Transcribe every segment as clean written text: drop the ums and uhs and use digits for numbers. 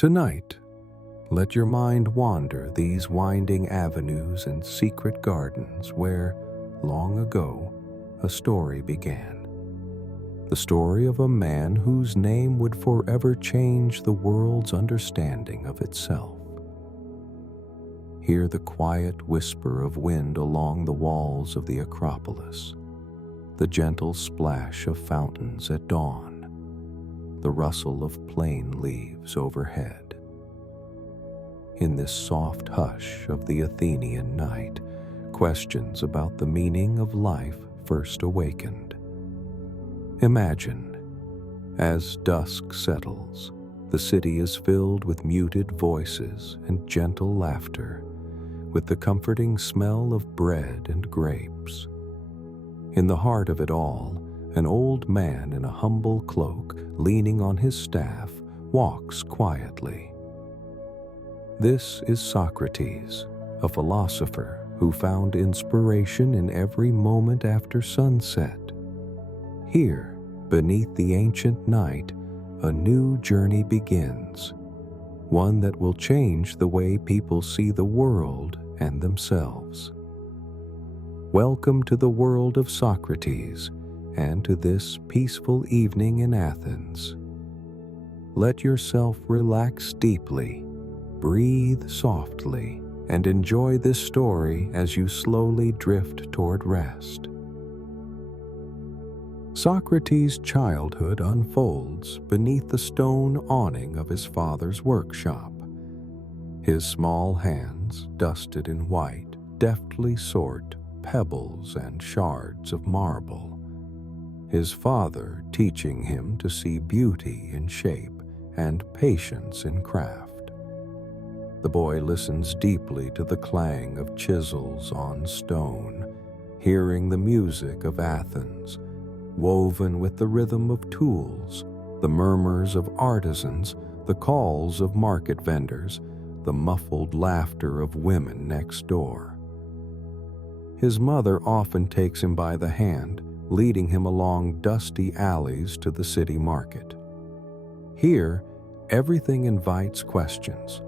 Tonight, let your mind wander these winding avenues and secret gardens where, long ago, a story began. The story of a man whose name would forever change the world's understanding of itself. Hear the quiet whisper of wind along the walls of the Acropolis, the gentle splash of fountains at dawn, the rustle of plane leaves overhead. In this soft hush of the Athenian night, questions about the meaning of life first awakened. Imagine, as dusk settles, the city is filled with muted voices and gentle laughter, with the comforting smell of bread and grapes. In the heart of it all, an old man in a humble cloak, leaning on his staff, walks quietly. This is Socrates, a philosopher who found inspiration in every moment after sunset. Here, beneath the ancient night, a new journey begins, one that will change the way people see the world and themselves. Welcome to the world of Socrates and to this peaceful evening in Athens. Let yourself relax deeply, breathe softly, and enjoy this story as you slowly drift toward rest. Socrates' childhood unfolds beneath the stone awning of his father's workshop. His small hands, dusted in white, deftly sort pebbles and shards of marble, his father teaching him to see beauty in shape and patience in craft. The boy listens deeply to the clang of chisels on stone, hearing the music of Athens, woven with the rhythm of tools, the murmurs of artisans, the calls of market vendors, the muffled laughter of women next door. His mother often takes him by the hand, leading him along dusty alleys to the city market. Here, everything invites questions.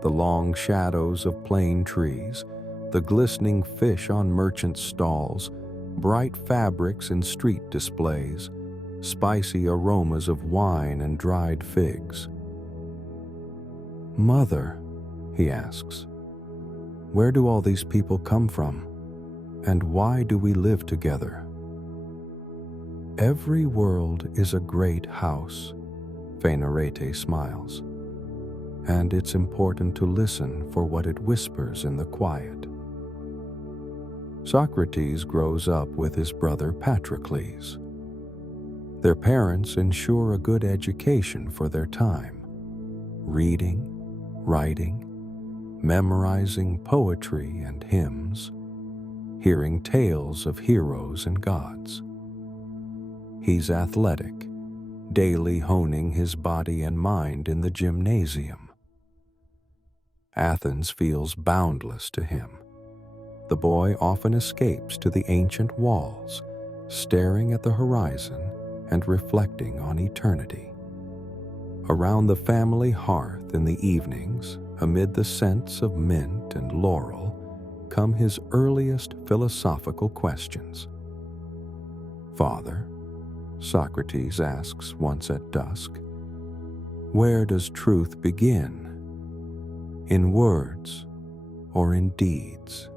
The long shadows of plane trees, the glistening fish on merchant stalls, bright fabrics in street displays, spicy aromas of wine and dried figs. "Mother," he asks, "where do all these people come from? And why do we live together?" "Every world is a great house," Phaenarete smiles, "and it's important to listen for what it whispers in the quiet." Socrates grows up with his brother Patrocles. Their parents ensure a good education for their time, reading, writing, memorizing poetry and hymns, hearing tales of heroes and gods. He's athletic, daily honing his body and mind in the gymnasium. Athens feels boundless to him. The boy often escapes to the ancient walls, staring at the horizon and reflecting on eternity. Around the family hearth in the evenings, amid the scents of mint and laurel, come his earliest philosophical questions. "Father," Socrates asks once at dusk, "where does truth begin? In words or in deeds?"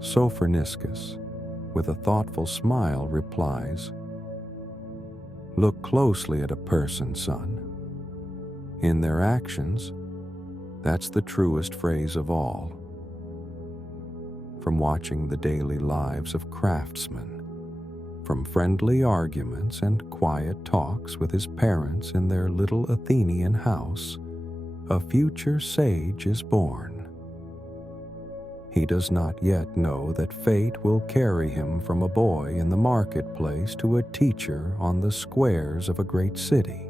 Sophroniscus, with a thoughtful smile, replies, "Look closely at a person, son. In their actions, that's the truest phrase of all." From watching the daily lives of craftsmen, from friendly arguments and quiet talks with his parents in their little Athenian house, a future sage is born. He does not yet know that fate will carry him from a boy in the marketplace to a teacher on the squares of a great city.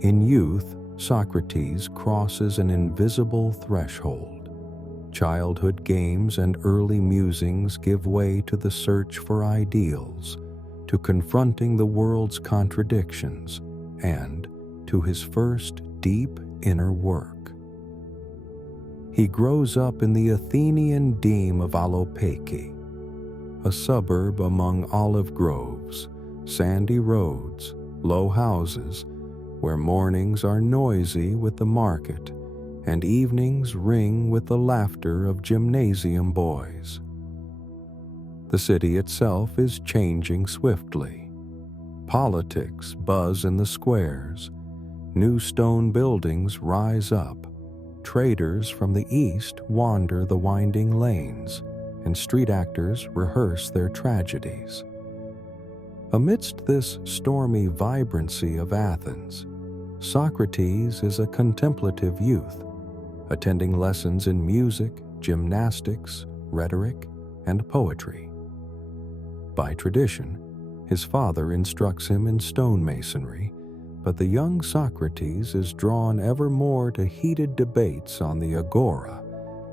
In youth, Socrates crosses an invisible threshold. Childhood games and early musings give way to the search for ideals, to confronting the world's contradictions, and, to his first deep inner work. He grows up in the Athenian deme of Alopeiki, a suburb among olive groves, sandy roads, low houses, where mornings are noisy with the market and evenings ring with the laughter of gymnasium boys. The city itself is changing swiftly. Politics buzz in the squares, new stone buildings rise up, traders from the east wander the winding lanes, and street actors rehearse their tragedies. Amidst this stormy vibrancy of Athens, Socrates is a contemplative youth, attending lessons in music, gymnastics, rhetoric, and poetry. By tradition, his father instructs him in stonemasonry, but the young Socrates is drawn ever more to heated debates on the agora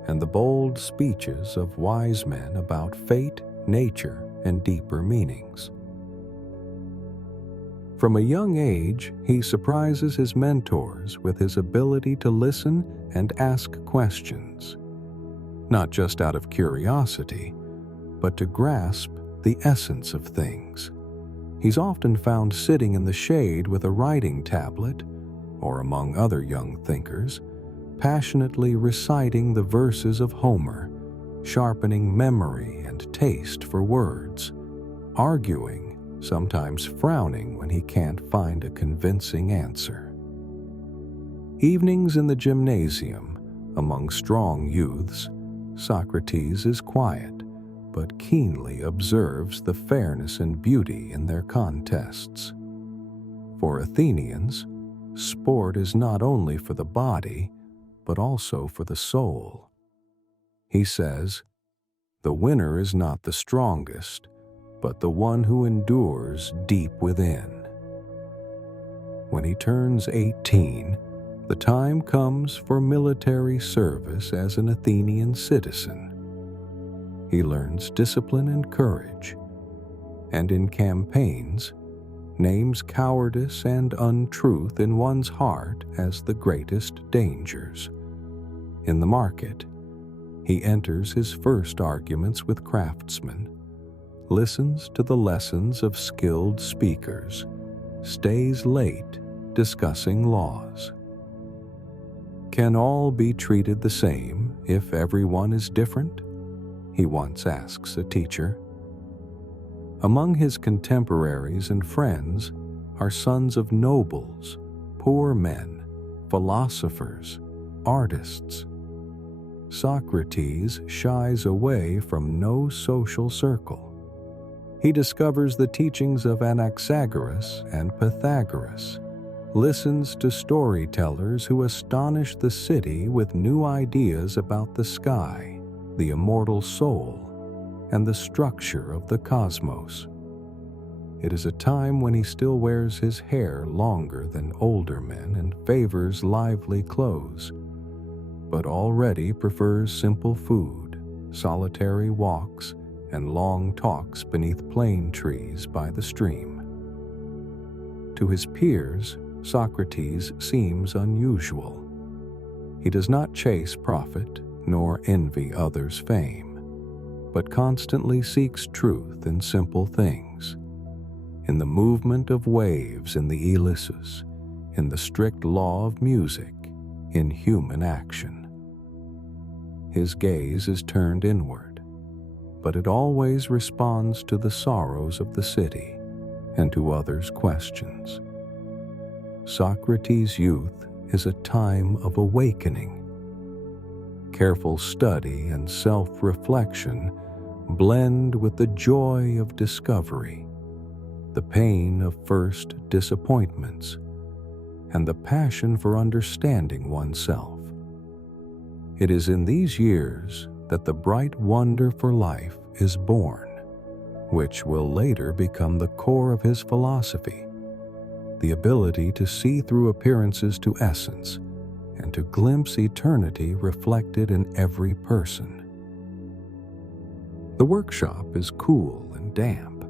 and the bold speeches of wise men about fate, nature, and deeper meanings. From a young age, he surprises his mentors with his ability to listen and ask questions, not just out of curiosity, but to grasp the essence of things. He's often found sitting in the shade with a writing tablet, or among other young thinkers, passionately reciting the verses of Homer, sharpening memory and taste for words, arguing, sometimes frowning when he can't find a convincing answer. Evenings in the gymnasium, among strong youths, Socrates is quiet, but keenly observes the fairness and beauty in their contests. For Athenians, sport is not only for the body, but also for the soul. He says, "The winner is not the strongest, but the one who endures deep within." When he turns 18, the time comes for military service as an Athenian citizen. He learns discipline and courage, and in campaigns, names cowardice and untruth in one's heart as the greatest dangers. In the market, he enters his first arguments with craftsmen, listens to the lessons of skilled speakers, stays late discussing laws. Can all be treated the same if everyone is different? He once asks a teacher. Among his contemporaries and friends are sons of nobles, poor men, philosophers, artists. Socrates shies away from no social circle. He discovers the teachings of Anaxagoras and Pythagoras, listens to storytellers who astonish the city with new ideas about the sky, the immortal soul, and the structure of the cosmos. It is a time when he still wears his hair longer than older men and favors lively clothes, but already prefers simple food, solitary walks, and long talks beneath plane trees by the stream. To his peers, Socrates seems unusual. He does not chase profit nor envy others' fame, but constantly seeks truth in simple things, in the movement of waves in the Ulysses, in the strict law of music, in human action. His gaze is turned inward, but it always responds to the sorrows of the city and to others' questions. Socrates' youth is a time of awakening. Careful study and self-reflection blend with the joy of discovery, the pain of first disappointments, and the passion for understanding oneself. It is in these years that the bright wonder for life is born, which will later become the core of his philosophy, the ability to see through appearances to essence and to glimpse eternity reflected in every person. The workshop is cool and damp,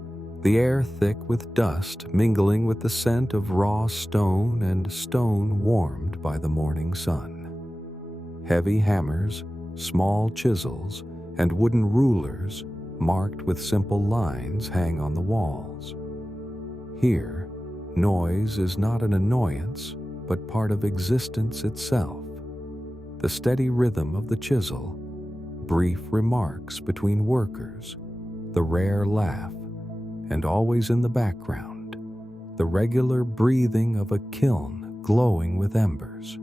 the air thick with dust mingling with the scent of raw stone and stone warmed by the morning sun. Heavy hammers, small chisels, and wooden rulers marked with simple lines hang on the walls. Here, noise is not an annoyance, but part of existence itself. The steady rhythm of the chisel, brief remarks between workers, the rare laugh, and always in the background, the regular breathing of a kiln glowing with embers.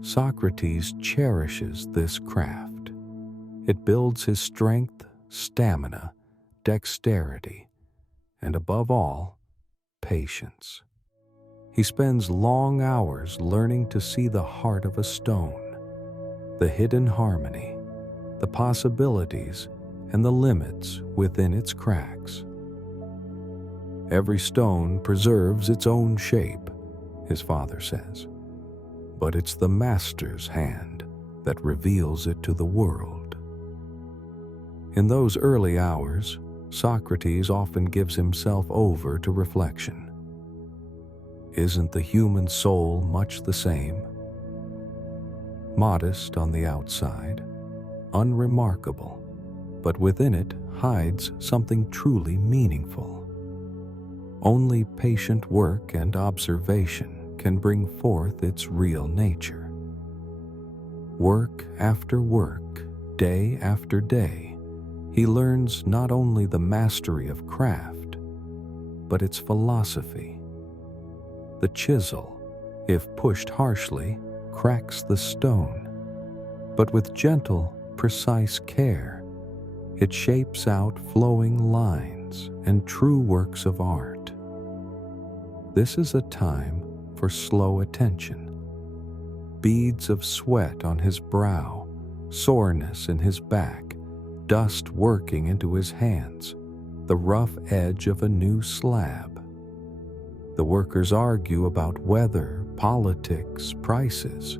Socrates cherishes this craft. It builds his strength, stamina, dexterity, and above all, patience. He spends long hours learning to see the heart of a stone, the hidden harmony, the possibilities, and the limits within its cracks. Every stone preserves its own shape, his father says, but it's the master's hand that reveals it to the world. In those early hours, Socrates often gives himself over to reflection. Isn't the human soul much the same? Modest on the outside, unremarkable, but within it hides something truly meaningful. Only patient work and observation can bring forth its real nature. Work after work, day after day, he learns not only the mastery of craft, but its philosophy. The chisel, if pushed harshly, cracks the stone, but with gentle, precise care, it shapes out flowing lines and true works of art. This is a time for slow attention. Beads of sweat on his brow, soreness in his back, dust working into his hands, the rough edge of a new slab. The workers argue about weather, politics, prices.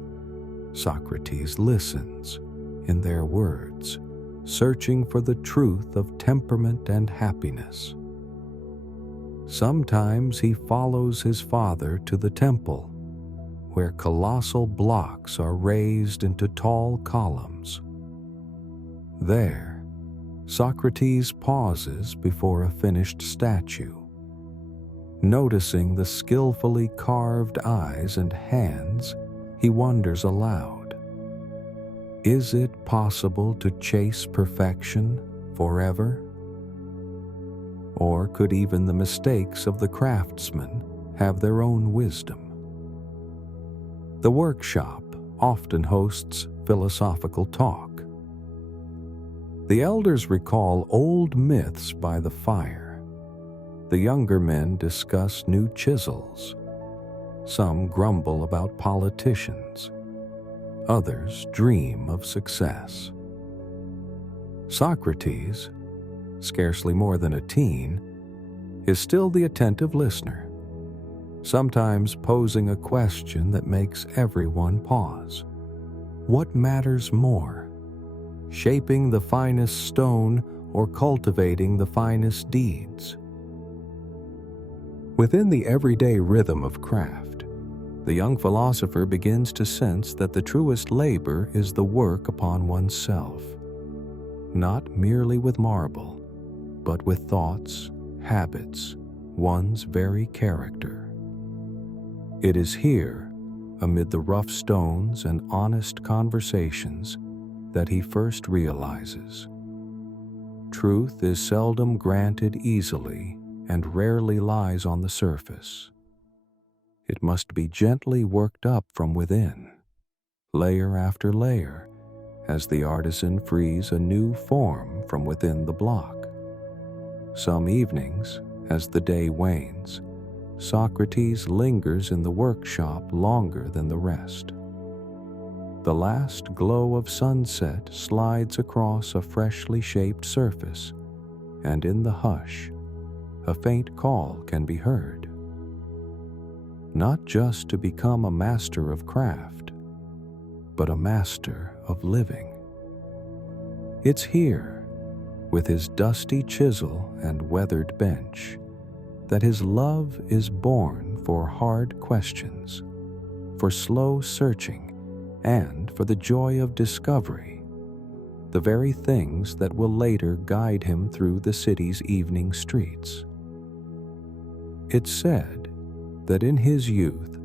Socrates listens, in their words, searching for the truth of temperament and happiness. Sometimes he follows his father to the temple, where colossal blocks are raised into tall columns. There, Socrates pauses before a finished statue. Noticing the skillfully carved eyes and hands, he wonders aloud. Is it possible to chase perfection forever? Or could even the mistakes of the craftsman have their own wisdom? The workshop often hosts philosophical talk. The elders recall old myths by the fire. The younger men discuss new chisels. Some grumble about politicians. Others dream of success. Socrates, scarcely more than a teen, is still the attentive listener, sometimes posing a question that makes everyone pause. What matters more, shaping the finest stone or cultivating the finest deeds? Within the everyday rhythm of craft, the young philosopher begins to sense that the truest labor is the work upon oneself, not merely with marble, but with thoughts, habits, one's very character. It is here, amid the rough stones and honest conversations, that he first realizes truth is seldom granted easily and rarely lies on the surface. It must be gently worked up from within, layer after layer, as the artisan frees a new form from within the block. Some evenings, as the day wanes, Socrates lingers in the workshop longer than the rest. The last glow of sunset slides across a freshly shaped surface, and in the hush, a faint call can be heard. Not just to become a master of craft, but a master of living. It's here, with his dusty chisel and weathered bench, that his love is born for hard questions, for slow searching, and for the joy of discovery, the very things that will later guide him through the city's evening streets. It's said that in his youth,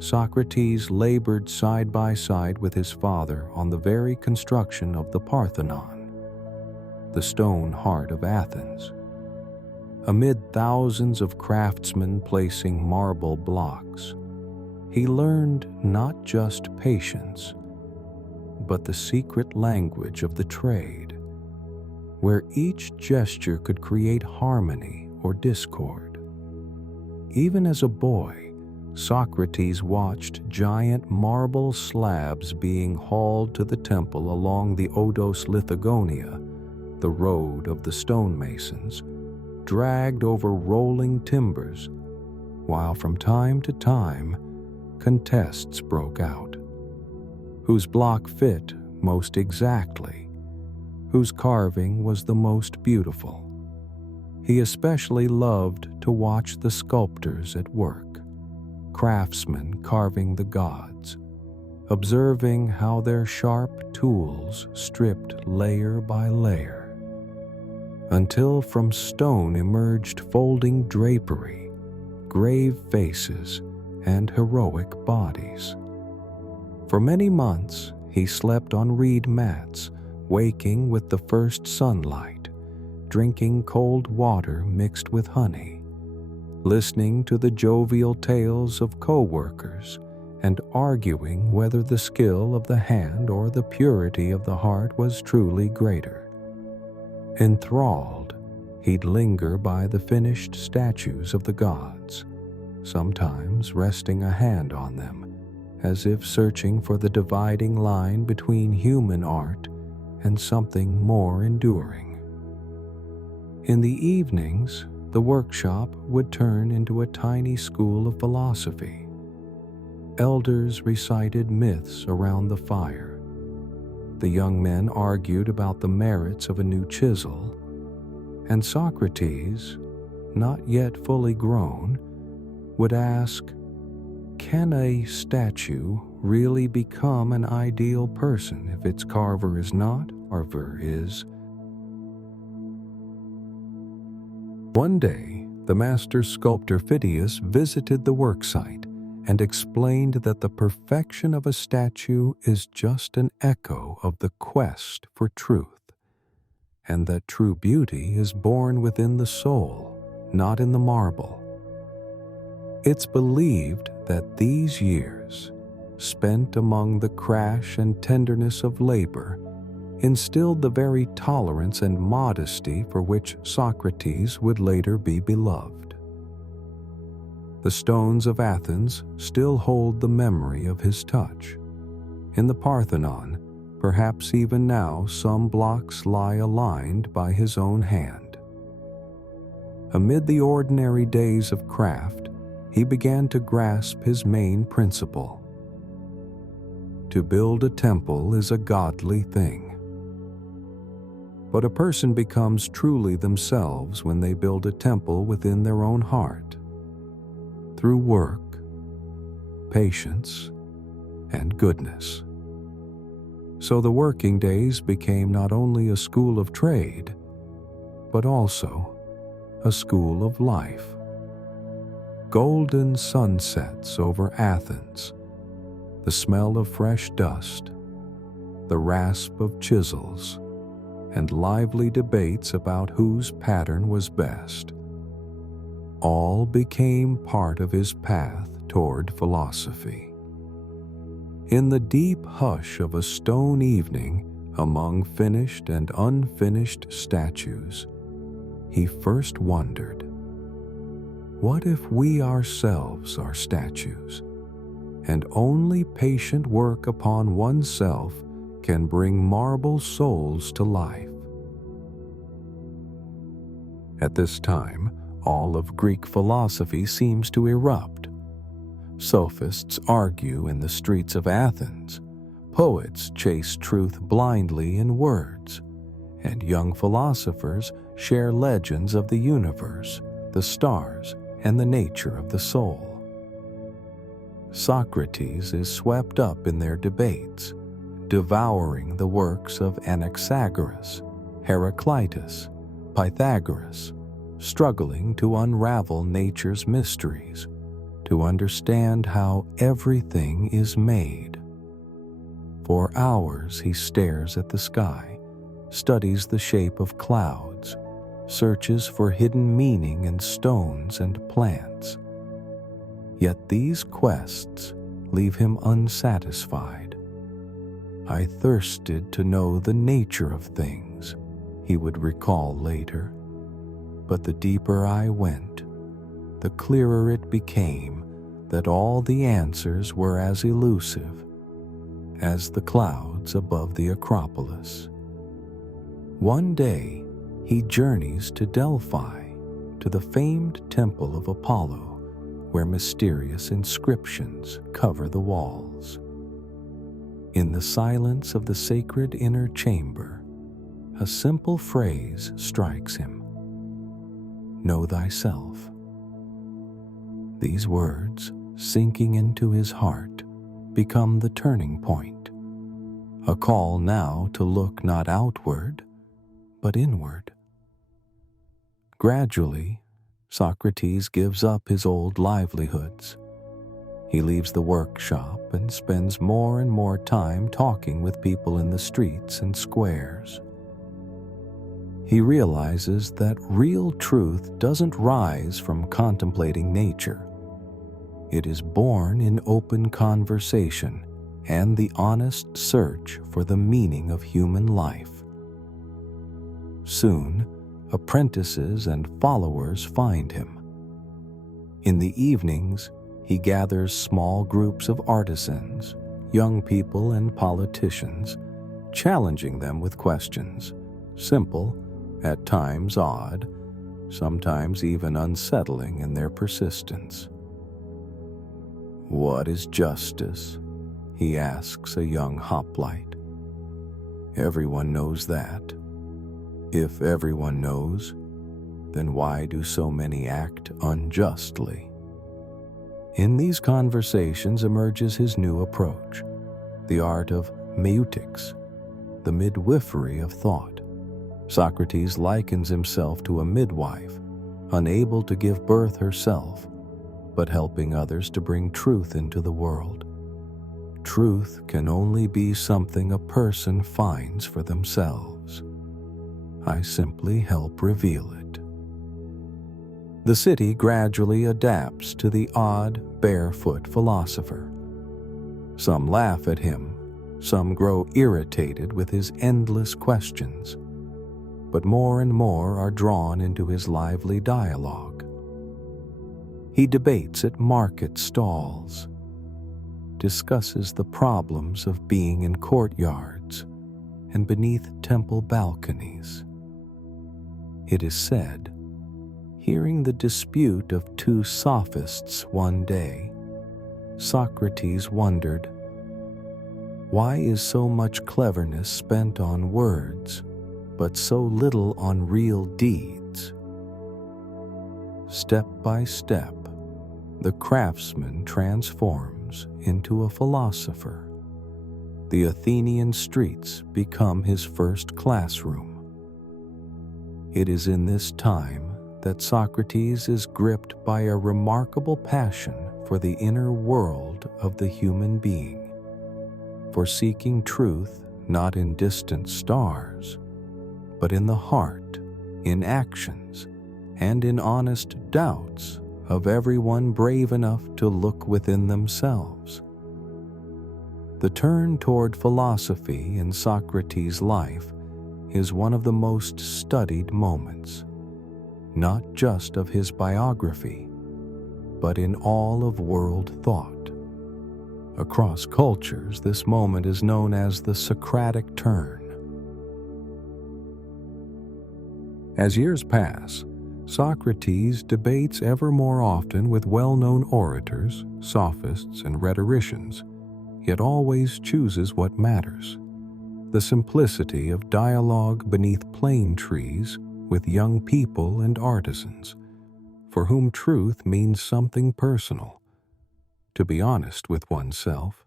Socrates labored side by side with his father on the very construction of the Parthenon, the stone heart of Athens. Amid thousands of craftsmen placing marble blocks, he learned not just patience, but the secret language of the trade, where each gesture could create harmony or discord. Even as a boy, Socrates watched giant marble slabs being hauled to the temple along the Odos Lithogonia, the road of the stonemasons, dragged over rolling timbers, while from time to time contests broke out. Whose block fit most exactly, whose carving was the most beautiful. He especially loved to watch the sculptors at work, craftsmen carving the gods, observing how their sharp tools stripped layer by layer, until from stone emerged folding drapery, grave faces, and heroic bodies. For many months, he slept on reed mats, waking with the first sunlight, drinking cold water mixed with honey, listening to the jovial tales of co-workers, and arguing whether the skill of the hand or the purity of the heart was truly greater. Enthralled, he'd linger by the finished statues of the gods, sometimes resting a hand on them, as if searching for the dividing line between human art and something more enduring. In the evenings, the workshop would turn into a tiny school of philosophy. Elders recited myths around the fire. The young men argued about the merits of a new chisel, and Socrates, not yet fully grown, would ask, can a statue really become an ideal person if its carver is not, or is? One day, the master sculptor Phidias visited the worksite and explained that the perfection of a statue is just an echo of the quest for truth, and that true beauty is born within the soul, not in the marble. It's believed that these years, spent among the crash and tenderness of labor, instilled the very tolerance and modesty for which Socrates would later be beloved. The stones of Athens still hold the memory of his touch. In the Parthenon, perhaps even now some blocks lie aligned by his own hand. Amid the ordinary days of craft, he began to grasp his main principle. To build a temple is a godly thing. But a person becomes truly themselves when they build a temple within their own heart, through work, patience, and goodness. So the working days became not only a school of trade, but also a school of life. Golden sunsets over Athens, the smell of fresh dust, the rasp of chisels, and lively debates about whose pattern was best, all became part of his path toward philosophy. In the deep hush of a stone evening among finished and unfinished statues, he first wondered, what if we ourselves are statues, and only patient work upon oneself can bring marble souls to life? At this time, all of Greek philosophy seems to erupt. Sophists argue in the streets of Athens, poets chase truth blindly in words, and young philosophers share legends of the universe, the stars, and the nature of the soul. Socrates is swept up in their debates, devouring the works of Anaxagoras, Heraclitus, Pythagoras, struggling to unravel nature's mysteries, to understand how everything is made. For hours he stares at the sky, studies the shape of clouds, searches for hidden meaning in stones and plants. Yet these quests leave him unsatisfied. "I thirsted to know the nature of things," he would recall later. "But the deeper I went, the clearer it became that all the answers were as elusive as the clouds above the Acropolis." One day, he journeys to Delphi, to the famed temple of Apollo, where mysterious inscriptions cover the walls. In the silence of the sacred inner chamber, a simple phrase strikes him: "Know thyself." These words, sinking into his heart, become the turning point, a call now to look not outward, but inward. Gradually, Socrates gives up his old livelihoods. He leaves the workshop and spends more and more time talking with people in the streets and squares. He realizes that real truth doesn't rise from contemplating nature. It is born in open conversation and the honest search for the meaning of human life. Soon, apprentices and followers find him. In the evenings, he gathers small groups of artisans, young people, and politicians, challenging them with questions, simple, at times odd, sometimes even unsettling in their persistence. "What is justice?" he asks a young hoplite. "Everyone knows that. If everyone knows, then why do so many act unjustly?" In these conversations emerges his new approach, the art of meutics, the midwifery of thought. Socrates likens himself to a midwife, unable to give birth herself, but helping others to bring truth into the world. Truth can only be something a person finds for themselves. I simply help reveal it. The city gradually adapts to the odd, barefoot philosopher. Some laugh at him, some grow irritated with his endless questions, but more and more are drawn into his lively dialogue. He debates at market stalls, discusses the problems of being in courtyards and beneath temple balconies. It is said, hearing the dispute of two sophists one day, Socrates wondered, "Why is so much cleverness spent on words, but so little on real deeds?" Step by step, the craftsman transforms into a philosopher. The Athenian streets become his first classroom. It is in this time that Socrates is gripped by a remarkable passion for the inner world of the human being, for seeking truth not in distant stars, but in the heart, in actions, and in honest doubts of everyone brave enough to look within themselves. The turn toward philosophy in Socrates' life is one of the most studied moments, not just of his biography, but in all of world thought. Across cultures, this moment is known as the Socratic turn. As years pass, Socrates debates ever more often with well-known orators, sophists, and rhetoricians, yet always chooses what matters: the simplicity of dialogue beneath plane trees with young people and artisans, for whom truth means something personal, to be honest with oneself,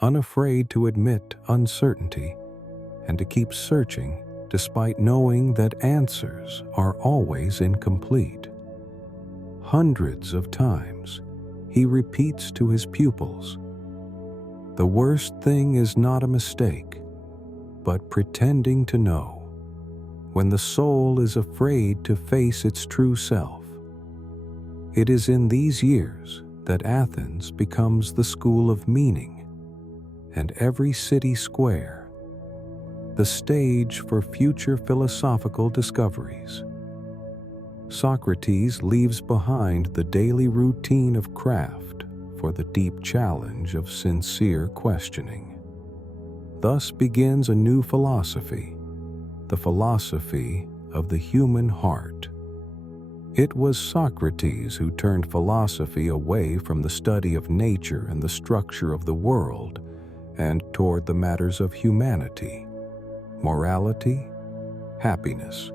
unafraid to admit uncertainty, and to keep searching despite knowing that answers are always incomplete. Hundreds of times, he repeats to his pupils, "The worst thing is not a mistake, but pretending to know, when the soul is afraid to face its true self." It is in these years that Athens becomes the school of meaning, and every city square the stage for future philosophical discoveries. Socrates leaves behind the daily routine of craft for the deep challenge of sincere questioning. Thus begins a new philosophy, the philosophy of the human heart. It was Socrates who turned philosophy away from the study of nature and the structure of the world and toward the matters of humanity, morality, happiness,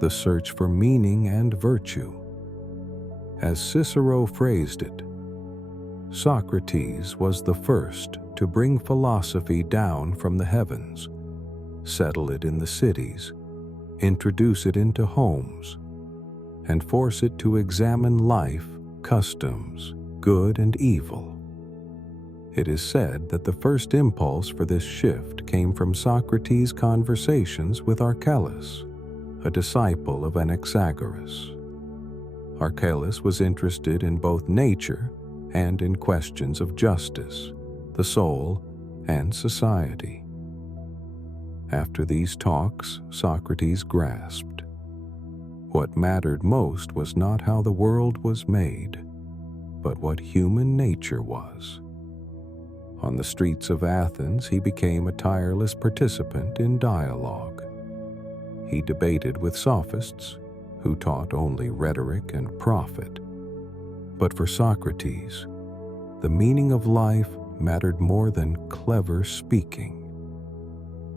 the search for meaning and virtue. As Cicero phrased it, Socrates was the first to bring philosophy down from the heavens, settle it in the cities, introduce it into homes, and force it to examine life, customs, good and evil. It is said that the first impulse for this shift came from Socrates' conversations with Archelaus, a disciple of Anaxagoras. Archelaus was interested in both nature and in questions of justice, the soul, and society. After these talks, Socrates grasped. What mattered most was not how the world was made, but what human nature was. On the streets of Athens, he became a tireless participant in dialogue. He debated with sophists, who taught only rhetoric and profit. But for Socrates, the meaning of life mattered more than clever speaking.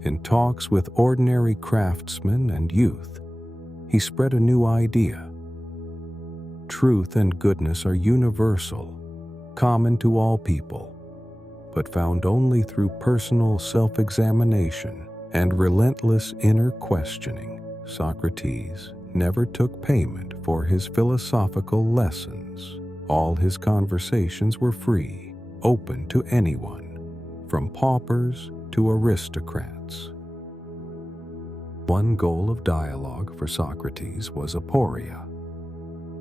In talks with ordinary craftsmen and youth, he spread a new idea. Truth and goodness are universal, common to all people, but found only through personal self-examination and relentless inner questioning. Socrates never took payment for his philosophical lessons. All his conversations were free, open to anyone, from paupers to aristocrats. One goal of dialogue for Socrates was aporia,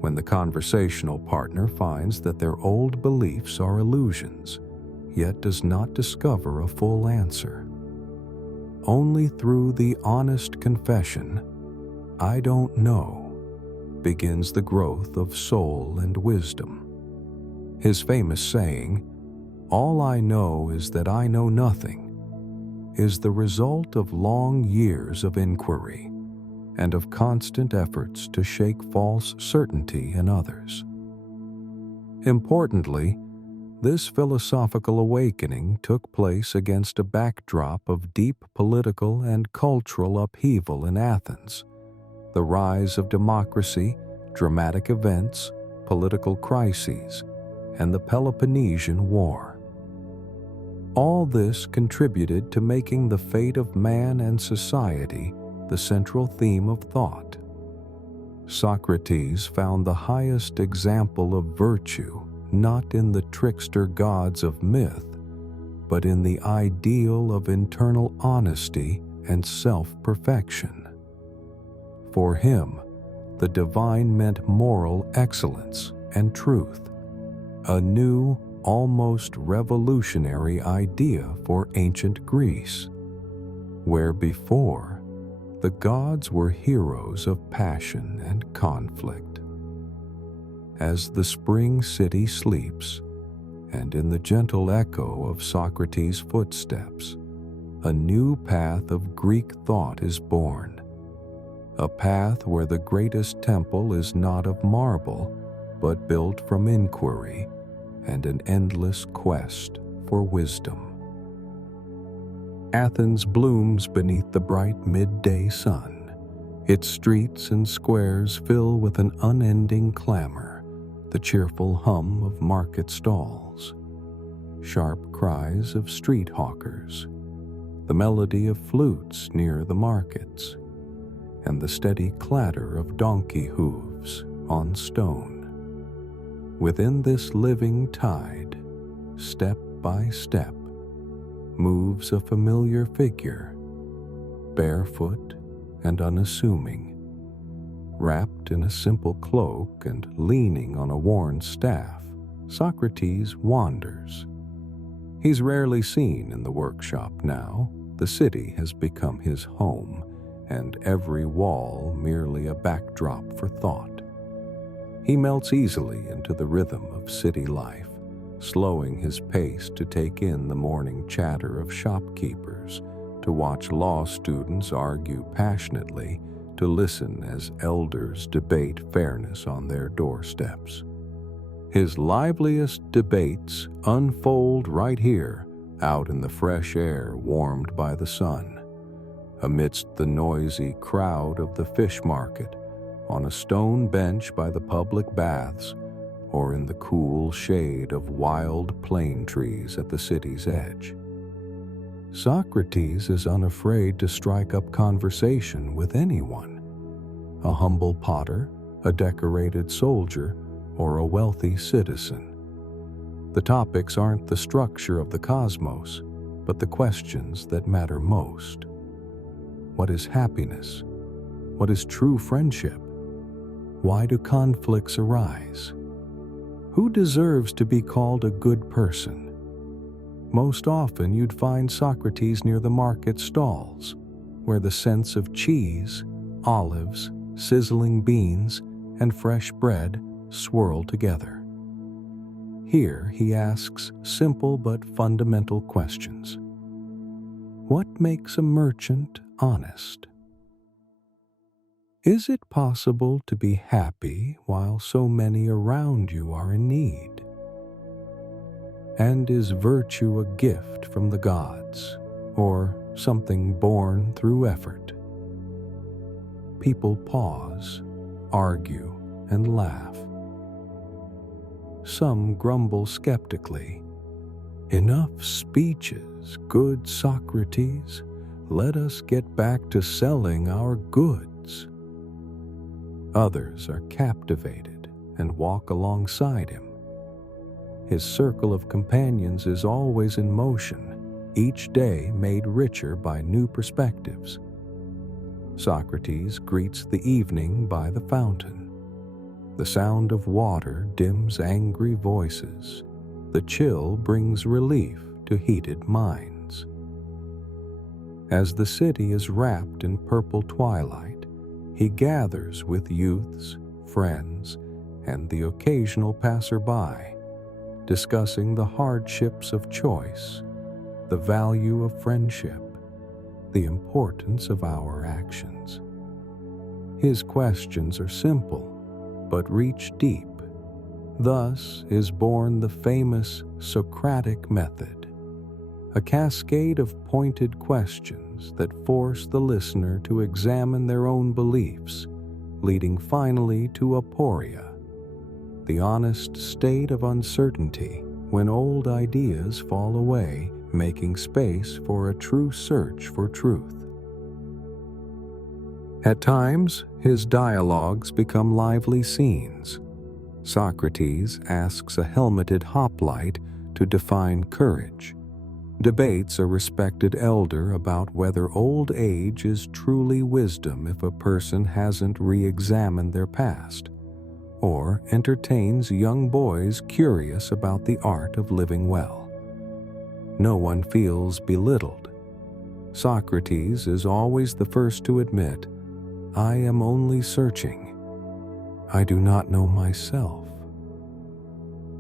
when the conversational partner finds that their old beliefs are illusions, yet does not discover a full answer. Only through the honest confession, "I don't know," begins the growth of soul and wisdom. His famous saying, "All I know is that I know nothing," is the result of long years of inquiry and of constant efforts to shake false certainty in others. Importantly, this philosophical awakening took place against a backdrop of deep political and cultural upheaval in Athens, the rise of democracy, dramatic events, political crises, and the Peloponnesian War. All this contributed to making the fate of man and society the central theme of thought. Socrates found the highest example of virtue not in the trickster gods of myth, but in the ideal of internal honesty and self-perfection. For him, the divine meant moral excellence and truth, a new, almost revolutionary idea for ancient Greece, where before, the gods were heroes of passion and conflict. As the spring city sleeps, and in the gentle echo of Socrates' footsteps, a new path of Greek thought is born, a path where the greatest temple is not of marble, but built from inquiry and an endless quest for wisdom. Athens blooms beneath the bright midday sun. Its streets and squares fill with an unending clamor, the cheerful hum of market stalls, sharp cries of street hawkers, the melody of flutes near the markets, and the steady clatter of donkey hooves on stone. Within this living tide, step by step, moves a familiar figure, barefoot and unassuming, wrapped in a simple cloak and leaning on a worn staff. Socrates wanders. He's rarely seen in the workshop now. The city has become his home, and every wall merely a backdrop for thought. He melts easily into the rhythm of city life, slowing his pace to take in the morning chatter of shopkeepers, to watch law students argue passionately, to listen as elders debate fairness on their doorsteps. His liveliest debates unfold right here, out in the fresh air warmed by the sun, amidst the noisy crowd of the fish market, on a stone bench by the public baths, or in the cool shade of wild plane trees at the city's edge. Socrates is unafraid to strike up conversation with anyone, a humble potter, a decorated soldier, or a wealthy citizen. The topics aren't the structure of the cosmos, but the questions that matter most. What is happiness? What is true friendship? Why do conflicts arise? Who deserves to be called a good person? Most often you'd find Socrates near the market stalls, where the scents of cheese, olives, sizzling beans, and fresh bread swirl together. Here he asks simple but fundamental questions. What makes a merchant honest? Is it possible to be happy while so many around you are in need? And is virtue a gift from the gods, or something born through effort? People pause, argue, and laugh. Some grumble skeptically. Enough speeches, good Socrates. Let us get back to selling our goods. Others are captivated and walk alongside him. His circle of companions is always in motion, each day made richer by new perspectives. Socrates greets the evening by the fountain. The sound of water dims angry voices. The chill brings relief to heated minds. As the city is wrapped in purple twilight, he gathers with youths, friends, and the occasional passerby, discussing the hardships of choice, the value of friendship, the importance of our actions. His questions are simple, but reach deep. Thus is born the famous Socratic method, a cascade of pointed questions that force the listener to examine their own beliefs, leading finally to aporia, the honest state of uncertainty when old ideas fall away, making space for a true search for truth. At times, his dialogues become lively scenes. Socrates asks a helmeted hoplite to define courage, debates a respected elder about whether old age is truly wisdom if a person hasn't re-examined their past, or entertains young boys curious about the art of living well. No one feels belittled. Socrates is always the first to admit, "I am only searching. I do not know myself."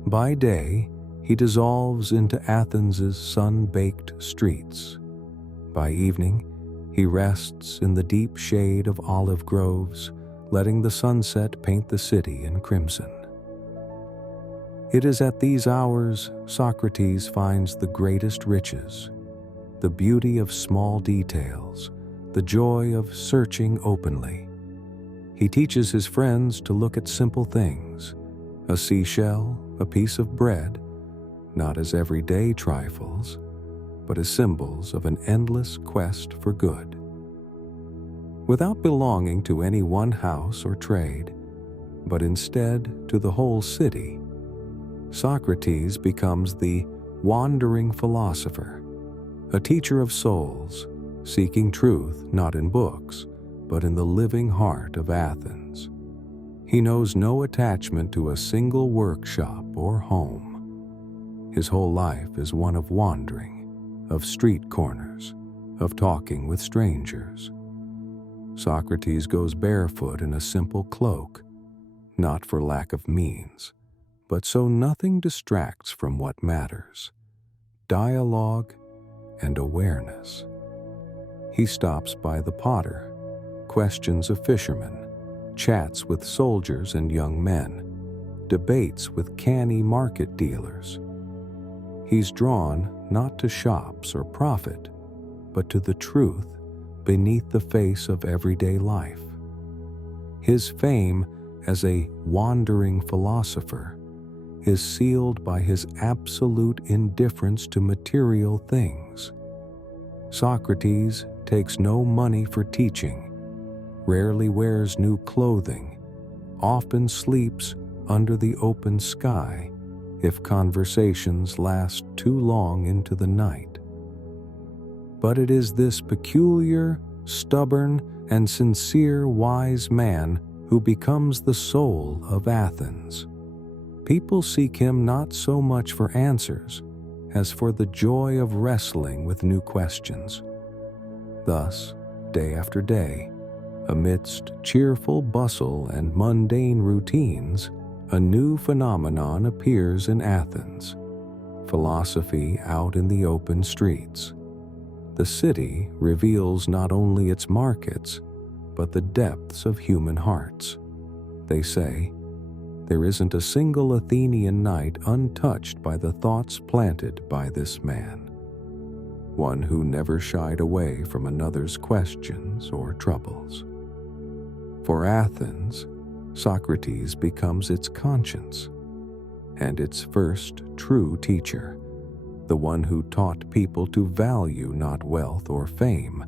By day, he dissolves into Athens's sun-baked streets. By evening, he rests in the deep shade of olive groves, letting the sunset paint the city in crimson. It is at these hours Socrates finds the greatest riches, the beauty of small details, the joy of searching openly. He teaches his friends to look at simple things, a seashell, a piece of bread, not as everyday trifles, but as symbols of an endless quest for good. Without belonging to any one house or trade, but instead to the whole city, Socrates becomes the wandering philosopher, a teacher of souls, seeking truth not in books, but in the living heart of Athens. He knows no attachment to a single workshop or home. His whole life is one of wandering, of street corners, of talking with strangers. Socrates goes barefoot in a simple cloak, not for lack of means, but so nothing distracts from what matters: dialogue and awareness. He stops by the potter, questions a fisherman, chats with soldiers and young men, debates with canny market dealers. He's drawn not to shops or profit, but to the truth beneath the face of everyday life. His fame as a wandering philosopher is sealed by his absolute indifference to material things. Socrates takes no money for teaching, rarely wears new clothing, often sleeps under the open sky if conversations last too long into the night. But it is this peculiar, stubborn, and sincere wise man who becomes the soul of Athens. People seek him not so much for answers as for the joy of wrestling with new questions. Thus, day after day, amidst cheerful bustle and mundane routines, a new phenomenon appears in Athens: philosophy out in the open streets. The city reveals not only its markets, but the depths of human hearts. They say, there isn't a single Athenian night untouched by the thoughts planted by this man, one who never shied away from another's questions or troubles. For Athens, Socrates becomes its conscience and its first true teacher, the one who taught people to value not wealth or fame,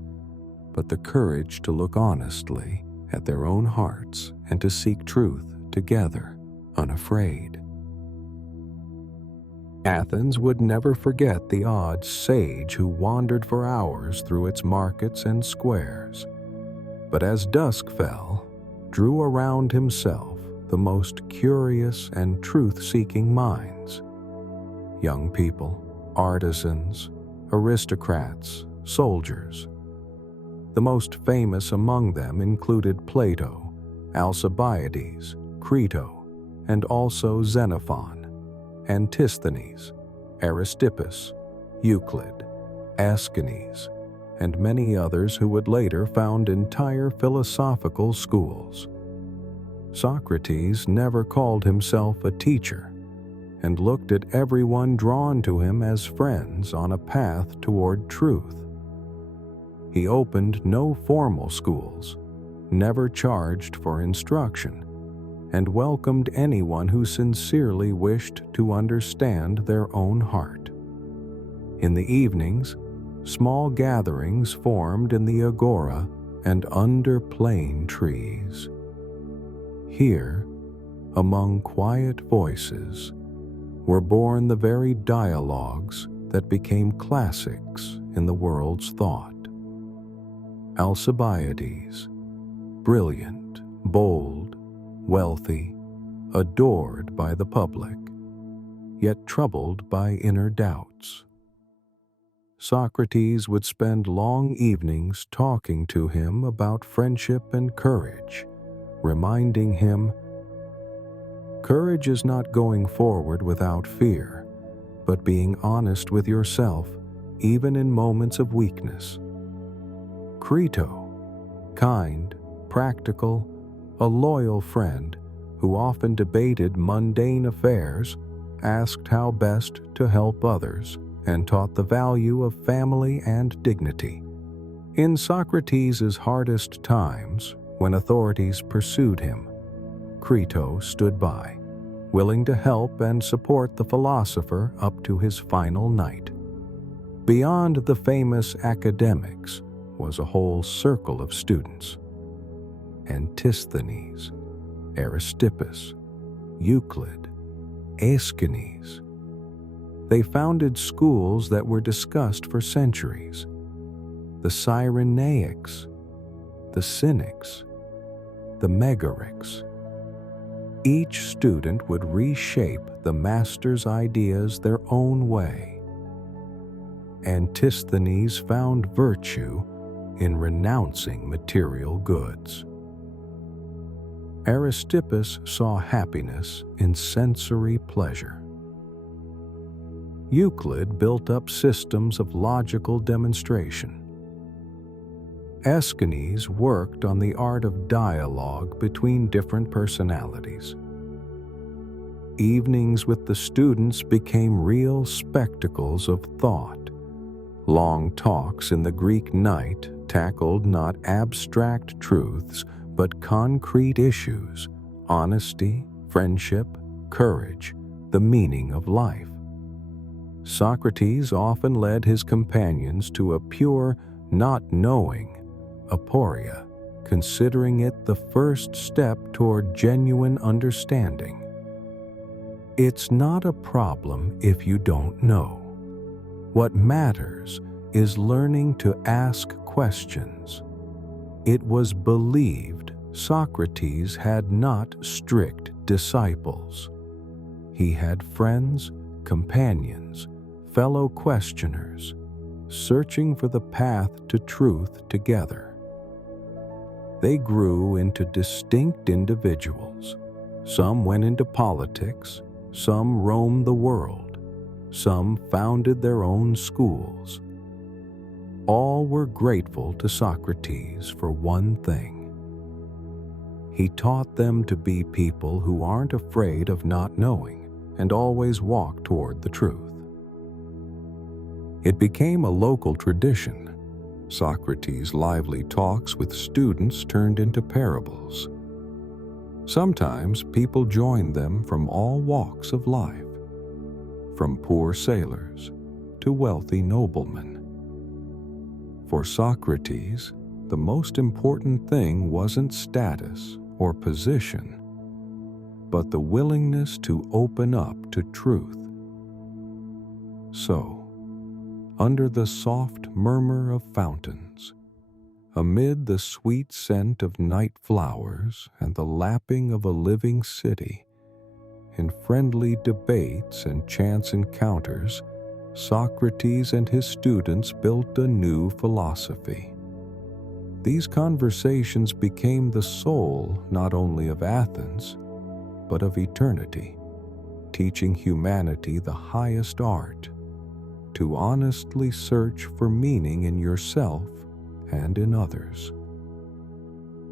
but the courage to look honestly at their own hearts and to seek truth together, unafraid. Athens would never forget the odd sage who wandered for hours through its markets and squares, but as dusk fell, drew around himself the most curious and truth-seeking minds. Young people, artisans, aristocrats, soldiers. The most famous among them included Plato, Alcibiades, Crito, and also Xenophon, Antisthenes, Aristippus, Euclid, Aeschines, and many others who would later found entire philosophical schools. Socrates never called himself a teacher, and looked at everyone drawn to him as friends on a path toward truth. He opened no formal schools, never charged for instruction, and welcomed anyone who sincerely wished to understand their own heart. In the evenings, small gatherings formed in the agora and under plane trees. Here, among quiet voices, were born the very dialogues that became classics in the world's thought. Alcibiades, brilliant, bold, wealthy, adored by the public, yet troubled by inner doubts. Socrates would spend long evenings talking to him about friendship and courage, reminding him, courage is not going forward without fear, but being honest with yourself even in moments of weakness. Crito, kind, practical, a loyal friend who often debated mundane affairs, asked how best to help others, and taught the value of family and dignity. In Socrates' hardest times, when authorities pursued him, Crito stood by, willing to help and support the philosopher up to his final night. Beyond the famous academics was a whole circle of students. Antisthenes, Aristippus, Euclid, Aeschines. They founded schools that were discussed for centuries. The Cyrenaics, the Cynics, the Megarics. Each student would reshape the master's ideas their own way. Antisthenes found virtue in renouncing material goods. Aristippus saw happiness in sensory pleasure. Euclid built up systems of logical demonstration. Aeschines worked on the art of dialogue between different personalities. Evenings with the students became real spectacles of thought. Long talks in the Greek night tackled not abstract truths, but concrete issues: honesty, friendship, courage, the meaning of life. Socrates often led his companions to a pure not knowing, aporia, considering it the first step toward genuine understanding. It's not a problem if you don't know. What matters is learning to ask questions. It was believed Socrates had not strict disciples. He had friends, companions, fellow questioners, searching for the path to truth together. They grew into distinct individuals. Some went into politics, some roamed the world, some founded their own schools. All were grateful to Socrates for one thing. He taught them to be people who aren't afraid of not knowing and always walk toward the truth. It became a local tradition. Socrates' lively talks with students turned into parables. Sometimes people joined them from all walks of life, from poor sailors to wealthy noblemen. For Socrates, the most important thing wasn't status or position, but the willingness to open up to truth. So, under the soft murmur of fountains, amid the sweet scent of night flowers and the lapping of a living city, in friendly debates and chance encounters, Socrates and his students built a new philosophy. These conversations became the soul not only of Athens, but of eternity, teaching humanity the highest art: to honestly search for meaning in yourself and in others.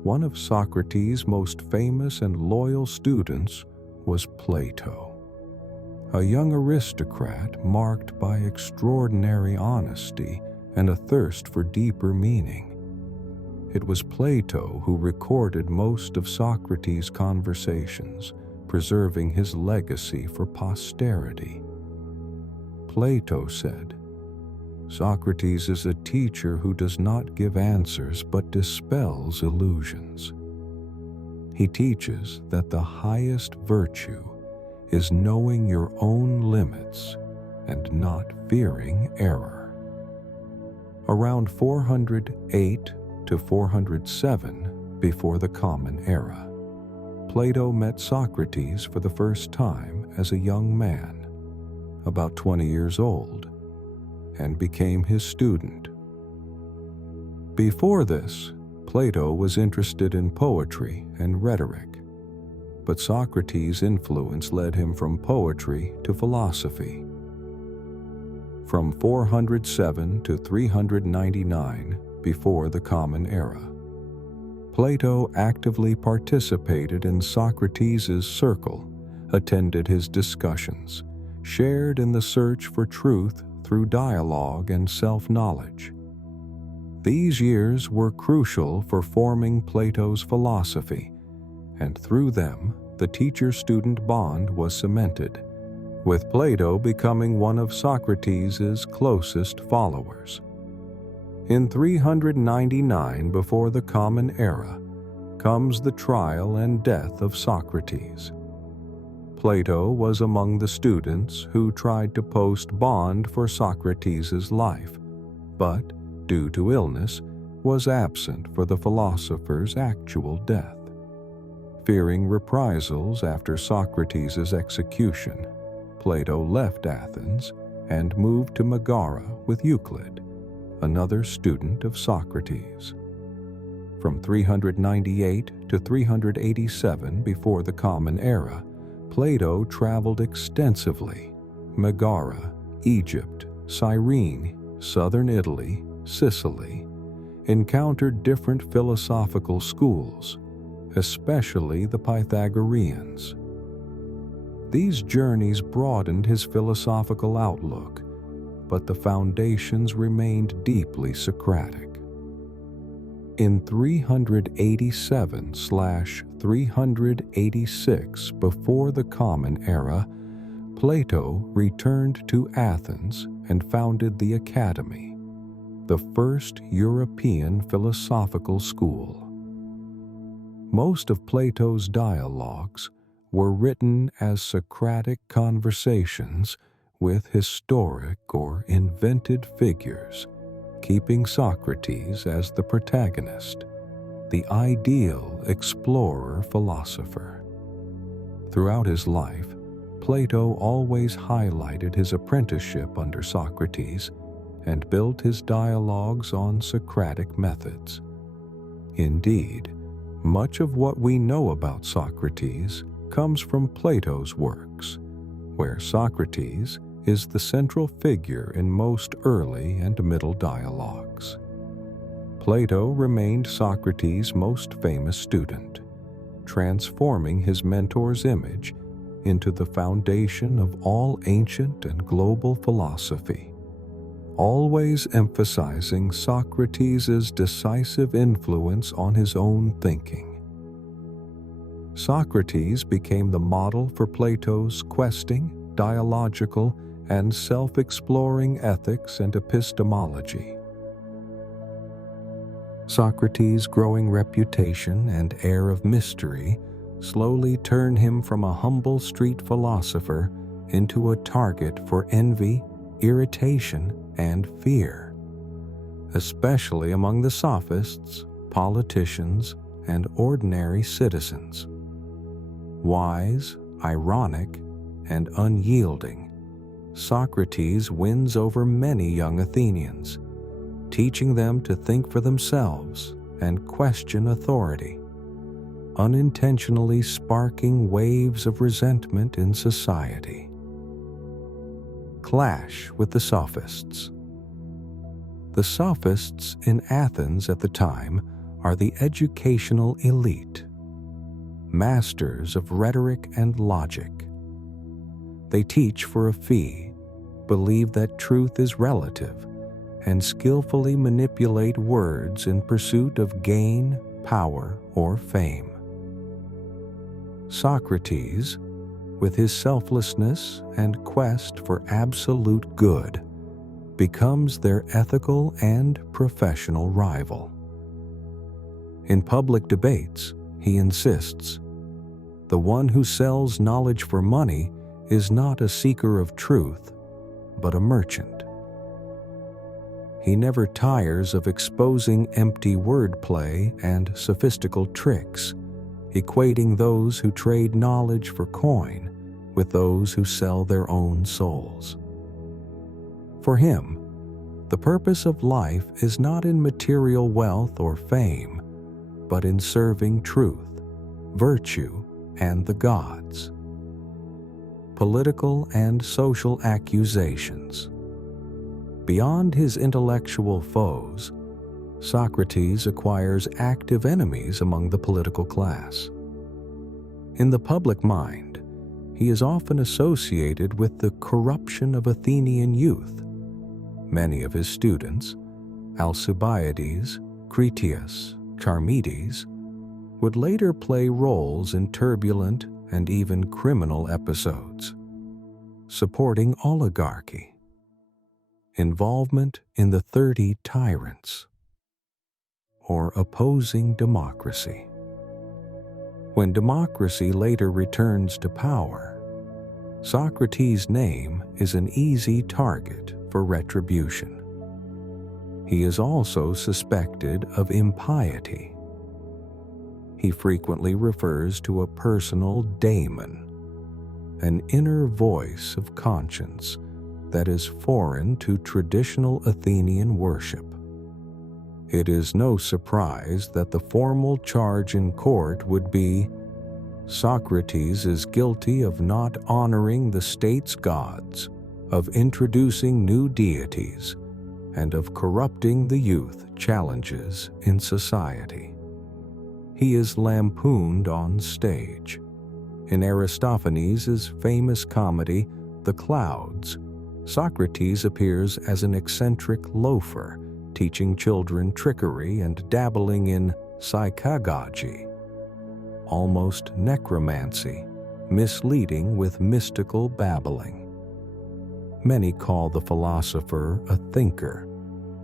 One of Socrates' most famous and loyal students was Plato, a young aristocrat marked by extraordinary honesty and a thirst for deeper meaning. It was Plato who recorded most of Socrates' conversations, preserving his legacy for posterity. Plato said, "Socrates is a teacher who does not give answers but dispels illusions. He teaches that the highest virtue is knowing your own limits and not fearing error." Around 408 to 407 before the Common Era, Plato met Socrates for the first time as a young man, about 20 years old, and became his student. Before this, Plato was interested in poetry and rhetoric, but Socrates' influence led him from poetry to philosophy. From 407 to 399 before the Common Era, Plato actively participated in Socrates' circle, attended his discussions, shared in the search for truth through dialogue and self-knowledge. These years were crucial for forming Plato's philosophy, and through them, the teacher-student bond was cemented, with Plato becoming one of Socrates' closest followers. In 399 before the Common Era comes the trial and death of Socrates. Plato was among the students who tried to post bond for Socrates' life, but, due to illness, was absent for the philosopher's actual death. Fearing reprisals after Socrates' execution, Plato left Athens and moved to Megara with Euclid, another student of Socrates. From 398 to 387 before the Common Era, Plato traveled extensively: Megara, Egypt, Cyrene, southern Italy, Sicily, encountered different philosophical schools, especially the Pythagoreans. These journeys broadened his philosophical outlook, but the foundations remained deeply Socratic. In 387/386 before the Common Era, Plato returned to Athens and founded the Academy, the first European philosophical school. Most of Plato's dialogues were written as Socratic conversations with historic or invented figures, keeping Socrates as the protagonist, the ideal explorer-philosopher. Throughout his life, Plato always highlighted his apprenticeship under Socrates and built his dialogues on Socratic methods. Indeed, much of what we know about Socrates comes from Plato's works, where Socrates is the central figure in most early and middle dialogues. Plato remained Socrates' most famous student, transforming his mentor's image into the foundation of all ancient and global philosophy, always emphasizing Socrates' decisive influence on his own thinking. Socrates became the model for Plato's questing, dialogical, and self-exploring ethics and epistemology. Socrates' growing reputation and air of mystery slowly turned him from a humble street philosopher into a target for envy, irritation, and fear, especially among the sophists, politicians, and ordinary citizens. Wise, ironic, and unyielding, Socrates wins over many young Athenians, teaching them to think for themselves and question authority, unintentionally sparking waves of resentment in society. Clash with the Sophists. The Sophists in Athens at the time are the educational elite, masters of rhetoric and logic. They teach for a fee, believe that truth is relative, and skillfully manipulate words in pursuit of gain, power, or fame. Socrates, with his selflessness and quest for absolute good, becomes their ethical and professional rival. In public debates, he insists, "The one who sells knowledge for money is not a seeker of truth, but a merchant." He never tires of exposing empty wordplay and sophistical tricks, equating those who trade knowledge for coin with those who sell their own souls. For him, the purpose of life is not in material wealth or fame, but in serving truth, virtue, and the gods. Political and social accusations. Beyond his intellectual foes, Socrates acquires active enemies among the political class. In the public mind, he is often associated with the corruption of Athenian youth, Many of his students, Alcibiades, Critias, Charmides, would later play roles in turbulent and even criminal episodes, supporting oligarchy, involvement in the 30 Tyrants, or opposing democracy. When democracy later returns to power, Socrates' name is an easy target for retribution. He is also suspected of impiety. He frequently refers to a personal daemon, an inner voice of conscience that is foreign to traditional Athenian worship. It is no surprise that the formal charge in court would be, Socrates is guilty of not honoring the state's gods, of introducing new deities, and of corrupting the youth challenges in society. He is lampooned on stage. In Aristophanes' famous comedy, The Clouds, Socrates appears as an eccentric loafer, teaching children trickery and dabbling in psychagogy, almost necromancy, misleading with mystical babbling. Many call the philosopher a thinker,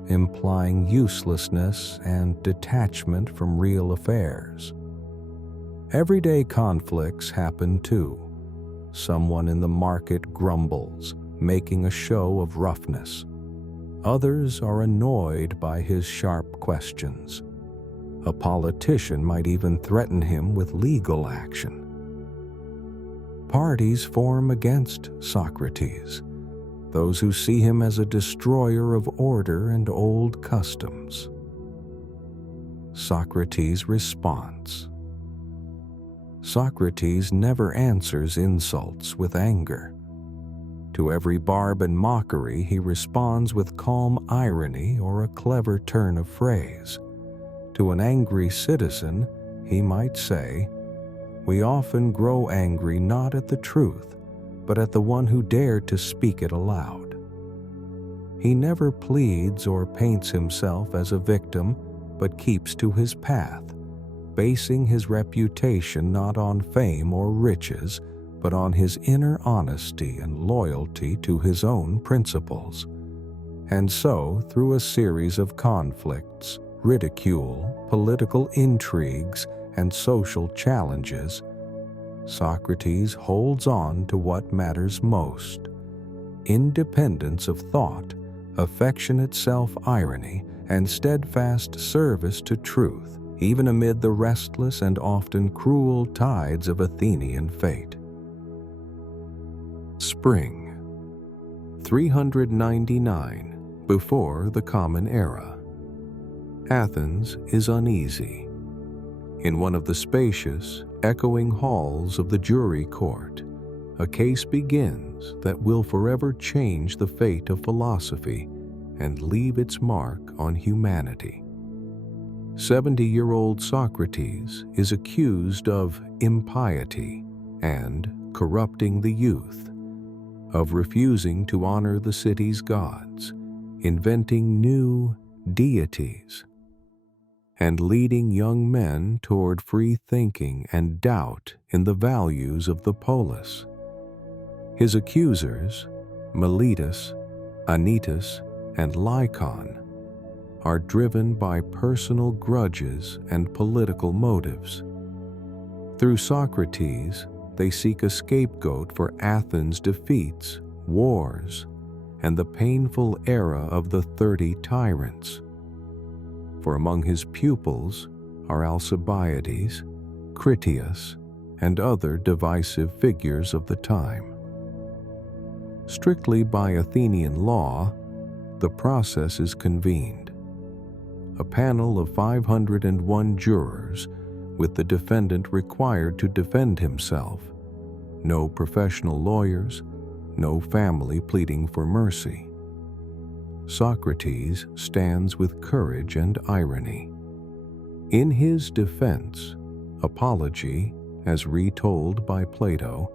implying uselessness and detachment from real affairs. Everyday conflicts happen too. Someone in the market grumbles, making a show of roughness. Others are annoyed by his sharp questions. A politician might even threaten him with legal action. Parties form against Socrates, those who see him as a destroyer of order and old customs. Socrates' response. Socrates never answers insults with anger. To every barb and mockery, he responds with calm irony or a clever turn of phrase. To an angry citizen, he might say, "We often grow angry not at the truth, but at the one who dared to speak it aloud." He never pleads or paints himself as a victim, but keeps to his path, basing his reputation not on fame or riches, but on his inner honesty and loyalty to his own principles. And so, through a series of conflicts, ridicule, political intrigues, and social challenges, Socrates holds on to what matters most: independence of thought, affectionate self-irony, and steadfast service to truth, even amid the restless and often cruel tides of Athenian fate. Spring, 399 before the Common Era. Athens is uneasy. In one of the spacious, echoing halls of the jury court, a case begins that will forever change the fate of philosophy and leave its mark on humanity. 70-year-old Socrates is accused of impiety and corrupting the youth, of refusing to honor the city's gods, inventing new deities, and leading young men toward free thinking and doubt in the values of the polis. His accusers, Miletus, Anytus, and Lycon, are driven by personal grudges and political motives. Through Socrates, they seek a scapegoat for Athens' defeats, wars, and the painful era of the 30 Tyrants. For among his pupils are Alcibiades, Critias, and other divisive figures of the time. Strictly by Athenian law, the process is convened. A panel of 501 jurors, with the defendant required to defend himself. No professional lawyers, no family pleading for mercy. Socrates stands with courage and irony. In his defense, apology, as retold by Plato,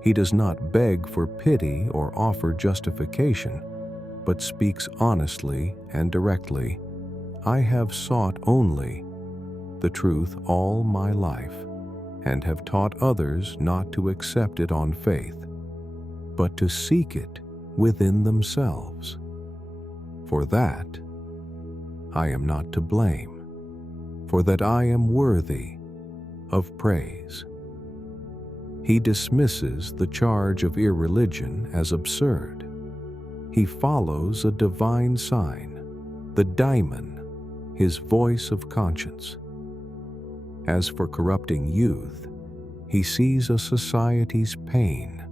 he does not beg for pity or offer justification, but speaks honestly and directly, I have sought only the truth all my life, and have taught others not to accept it on faith, but to seek it within themselves. For that I am not to blame, for that I am worthy of praise. He dismisses the charge of irreligion as absurd. He follows a divine sign, the daimon, his voice of conscience. As for corrupting youth, he sees a society's pain,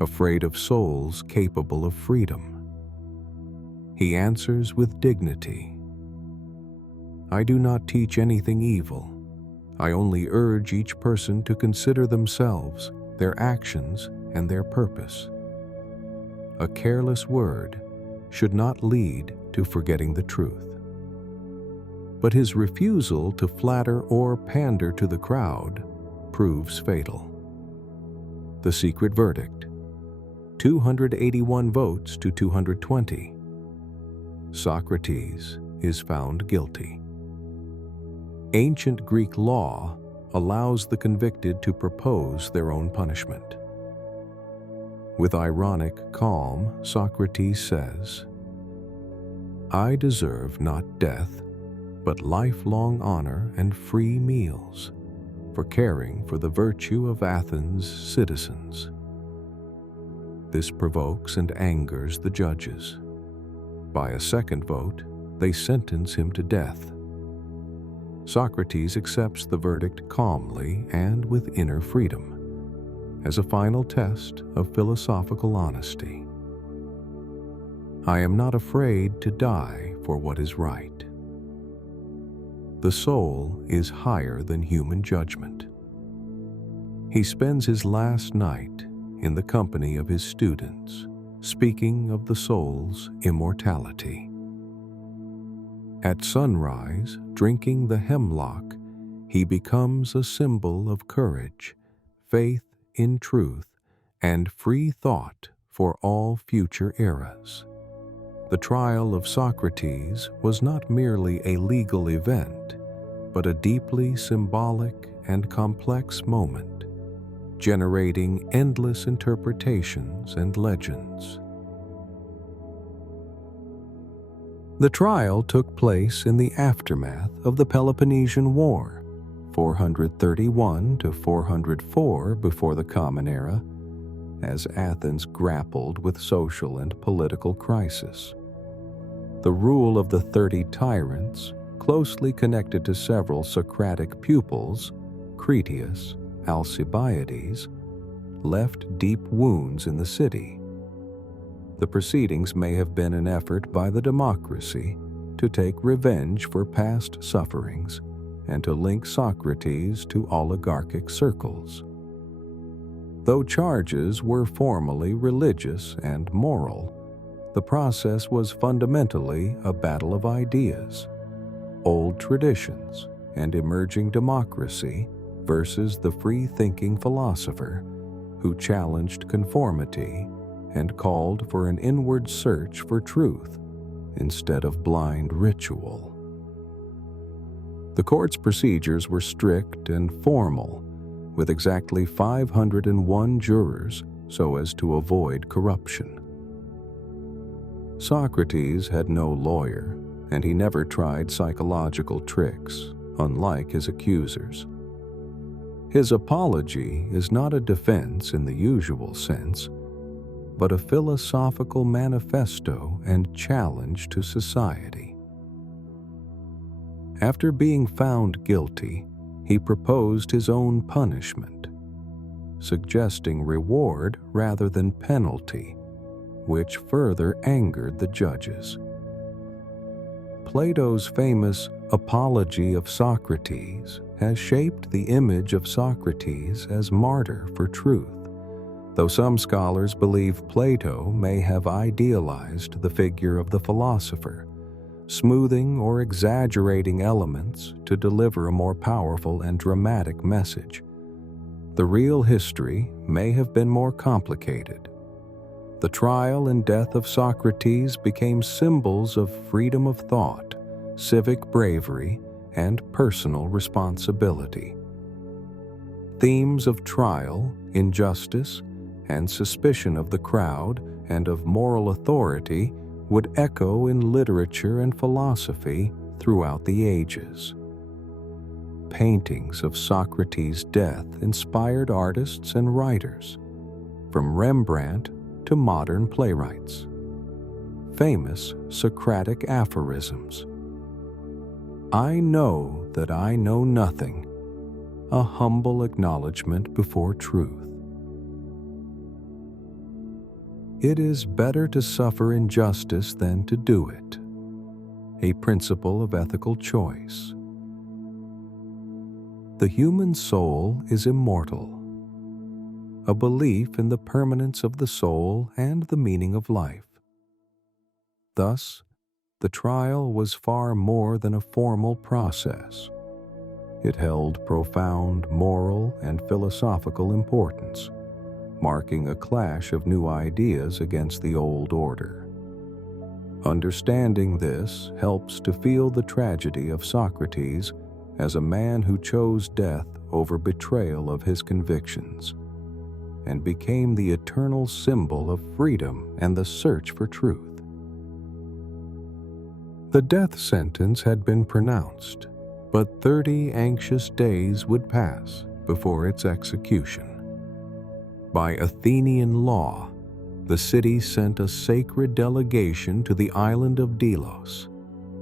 afraid of souls capable of freedom. He answers with dignity, I do not teach anything evil. I only urge each person to consider themselves, their actions, and their purpose. A careless word should not lead to forgetting the truth. But his refusal to flatter or pander to the crowd proves fatal. The secret verdict: 281 votes to 220. Socrates is found guilty. Ancient Greek law allows the convicted to propose their own punishment. With ironic calm, Socrates says, I deserve not death, but lifelong honor and free meals for caring for the virtue of Athens' citizens. This provokes and angers the judges. By a second vote, they sentence him to death. Socrates accepts the verdict calmly and with inner freedom, as a final test of philosophical honesty. I am not afraid to die for what is right. The soul is higher than human judgment. He spends his last night in the company of his students, speaking of the soul's immortality. At sunrise, drinking the hemlock, he becomes a symbol of courage, faith in truth, and free thought for all future eras. The trial of Socrates was not merely a legal event, but a deeply symbolic and complex moment, generating endless interpretations and legends. The trial took place in the aftermath of the Peloponnesian War, 431 to 404 before the Common Era, as Athens grappled with social and political crisis. The rule of the 30 tyrants, closely connected to several Socratic pupils, Critias, Alcibiades, left deep wounds in the city. The proceedings may have been an effort by the democracy to take revenge for past sufferings and to link Socrates to oligarchic circles. Though charges were formally religious and moral, the process was fundamentally a battle of ideas, old traditions, and emerging democracy versus the free-thinking philosopher who challenged conformity and called for an inward search for truth instead of blind ritual. The court's procedures were strict and formal, with exactly 501 jurors so as to avoid corruption. Socrates had no lawyer, and he never tried psychological tricks, unlike his accusers. His apology is not a defense in the usual sense, but a philosophical manifesto and challenge to society. After being found guilty, he proposed his own punishment, suggesting reward rather than penalty, which further angered the judges. Plato's famous Apology of Socrates has shaped the image of Socrates as martyr for truth, though some scholars believe Plato may have idealized the figure of the philosopher, smoothing or exaggerating elements to deliver a more powerful and dramatic message. The real history may have been more complicated. The trial and death of Socrates became symbols of freedom of thought, civic bravery, and personal responsibility. Themes of trial, injustice, and suspicion of the crowd and of moral authority would echo in literature and philosophy throughout the ages. Paintings of Socrates' death inspired artists and writers, from Rembrandt to modern playwrights. Famous Socratic aphorisms: "I know that I know nothing," a humble acknowledgement before truth. "It is better to suffer injustice than to do it," a principle of ethical choice. The human soul is immortal, a belief in the permanence of the soul and the meaning of life. Thus, the trial was far more than a formal process. It held profound moral and philosophical importance, marking a clash of new ideas against the old order. Understanding this helps to feel the tragedy of Socrates as a man who chose death over betrayal of his convictions, and became the eternal symbol of freedom and the search for truth. The death sentence had been pronounced, but 30 anxious days would pass before its execution. By Athenian law, the city sent a sacred delegation to the island of Delos,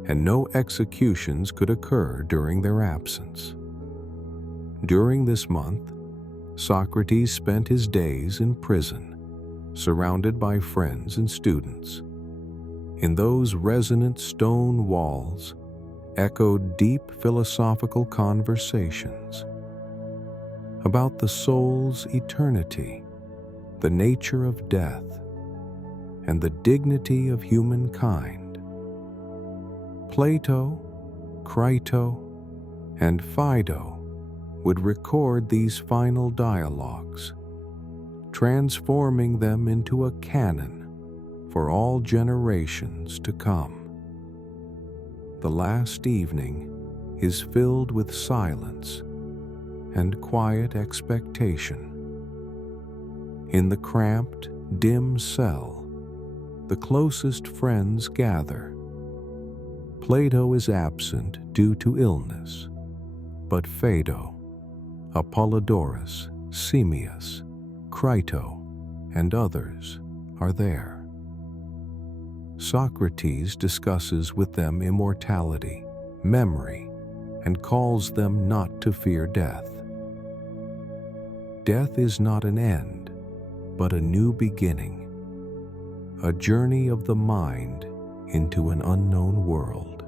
and no executions could occur during their absence. During this month, Socrates spent his days in prison, surrounded by friends and students. In those resonant stone walls echoed deep philosophical conversations about the soul's eternity, the nature of death, and the dignity of humankind. Plato, Crito, and Phaedo would record these final dialogues, transforming them into a canon for all generations to come. The last evening is filled with silence and quiet expectation. In the cramped, dim cell, the closest friends gather. Plato is absent due to illness, but Phaedo, Apollodorus, Simmias, Crito, and others are there. Socrates discusses with them immortality, memory, and calls them not to fear death. Death is not an end, but a new beginning, a journey of the mind into an unknown world.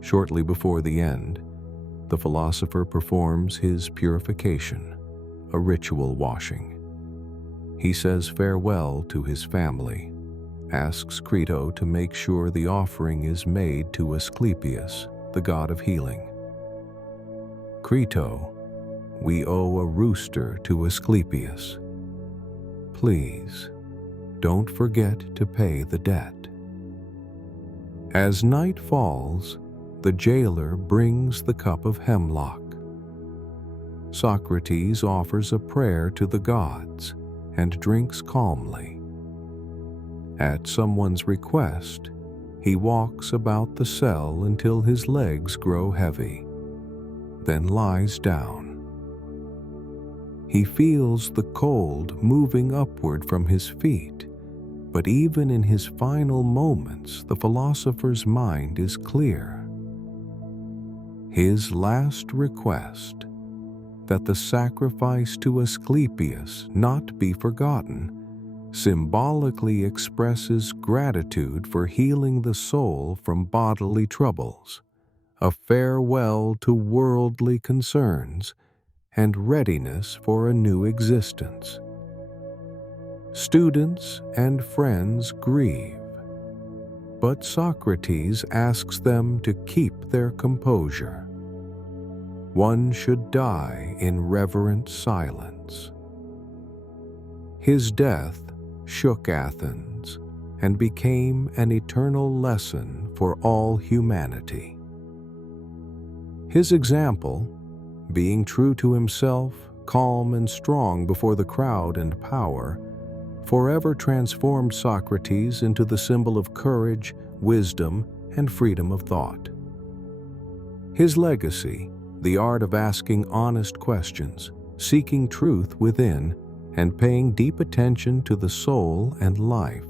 Shortly before the end, the philosopher performs his purification, a ritual washing. He says farewell to his family, asks Crito to make sure the offering is made to Asclepius, the god of healing. "Crito, we owe a rooster to Asclepius. Please, don't forget to pay the debt." As night falls, the jailer brings the cup of hemlock. Socrates offers a prayer to the gods and drinks calmly. At someone's request, he walks about the cell until his legs grow heavy, then lies down. He feels the cold moving upward from his feet, but even in his final moments, the philosopher's mind is clear. His last request, that the sacrifice to Asclepius not be forgotten, symbolically expresses gratitude for healing the soul from bodily troubles, a farewell to worldly concerns, and readiness for a new existence. Students and friends grieve, but Socrates asks them to keep their composure. One should die in reverent silence. His death shook Athens and became an eternal lesson for all humanity. His example, being true to himself, calm and strong before the crowd and power, forever transformed Socrates into the symbol of courage, wisdom, and freedom of thought. His legacy, the art of asking honest questions, seeking truth within, and paying deep attention to the soul and life,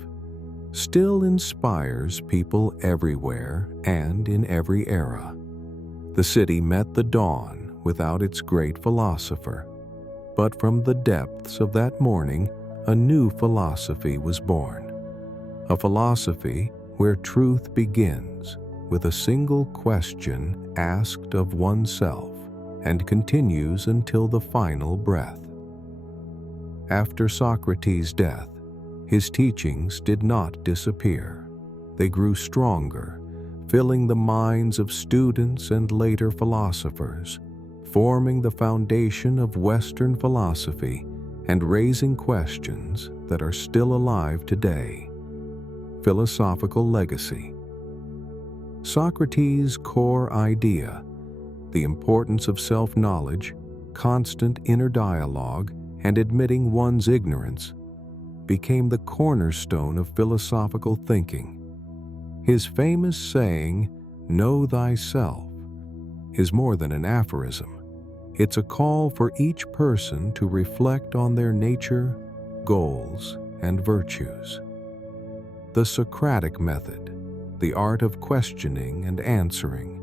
still inspires people everywhere and in every era. The city met the dawn without its great philosopher, but from the depths of that morning, a new philosophy was born. A philosophy where truth begins with a single question asked of oneself and continues until the final breath. After Socrates' death, his teachings did not disappear. They grew stronger, filling the minds of students and later philosophers, forming the foundation of Western philosophy and raising questions that are still alive today. Philosophical legacy. Socrates' core idea, the importance of self-knowledge, constant inner dialogue, and admitting one's ignorance, became the cornerstone of philosophical thinking. His famous saying, "Know thyself," is more than an aphorism. It's a call for each person to reflect on their nature, goals, and virtues. The Socratic method, the art of questioning and answering,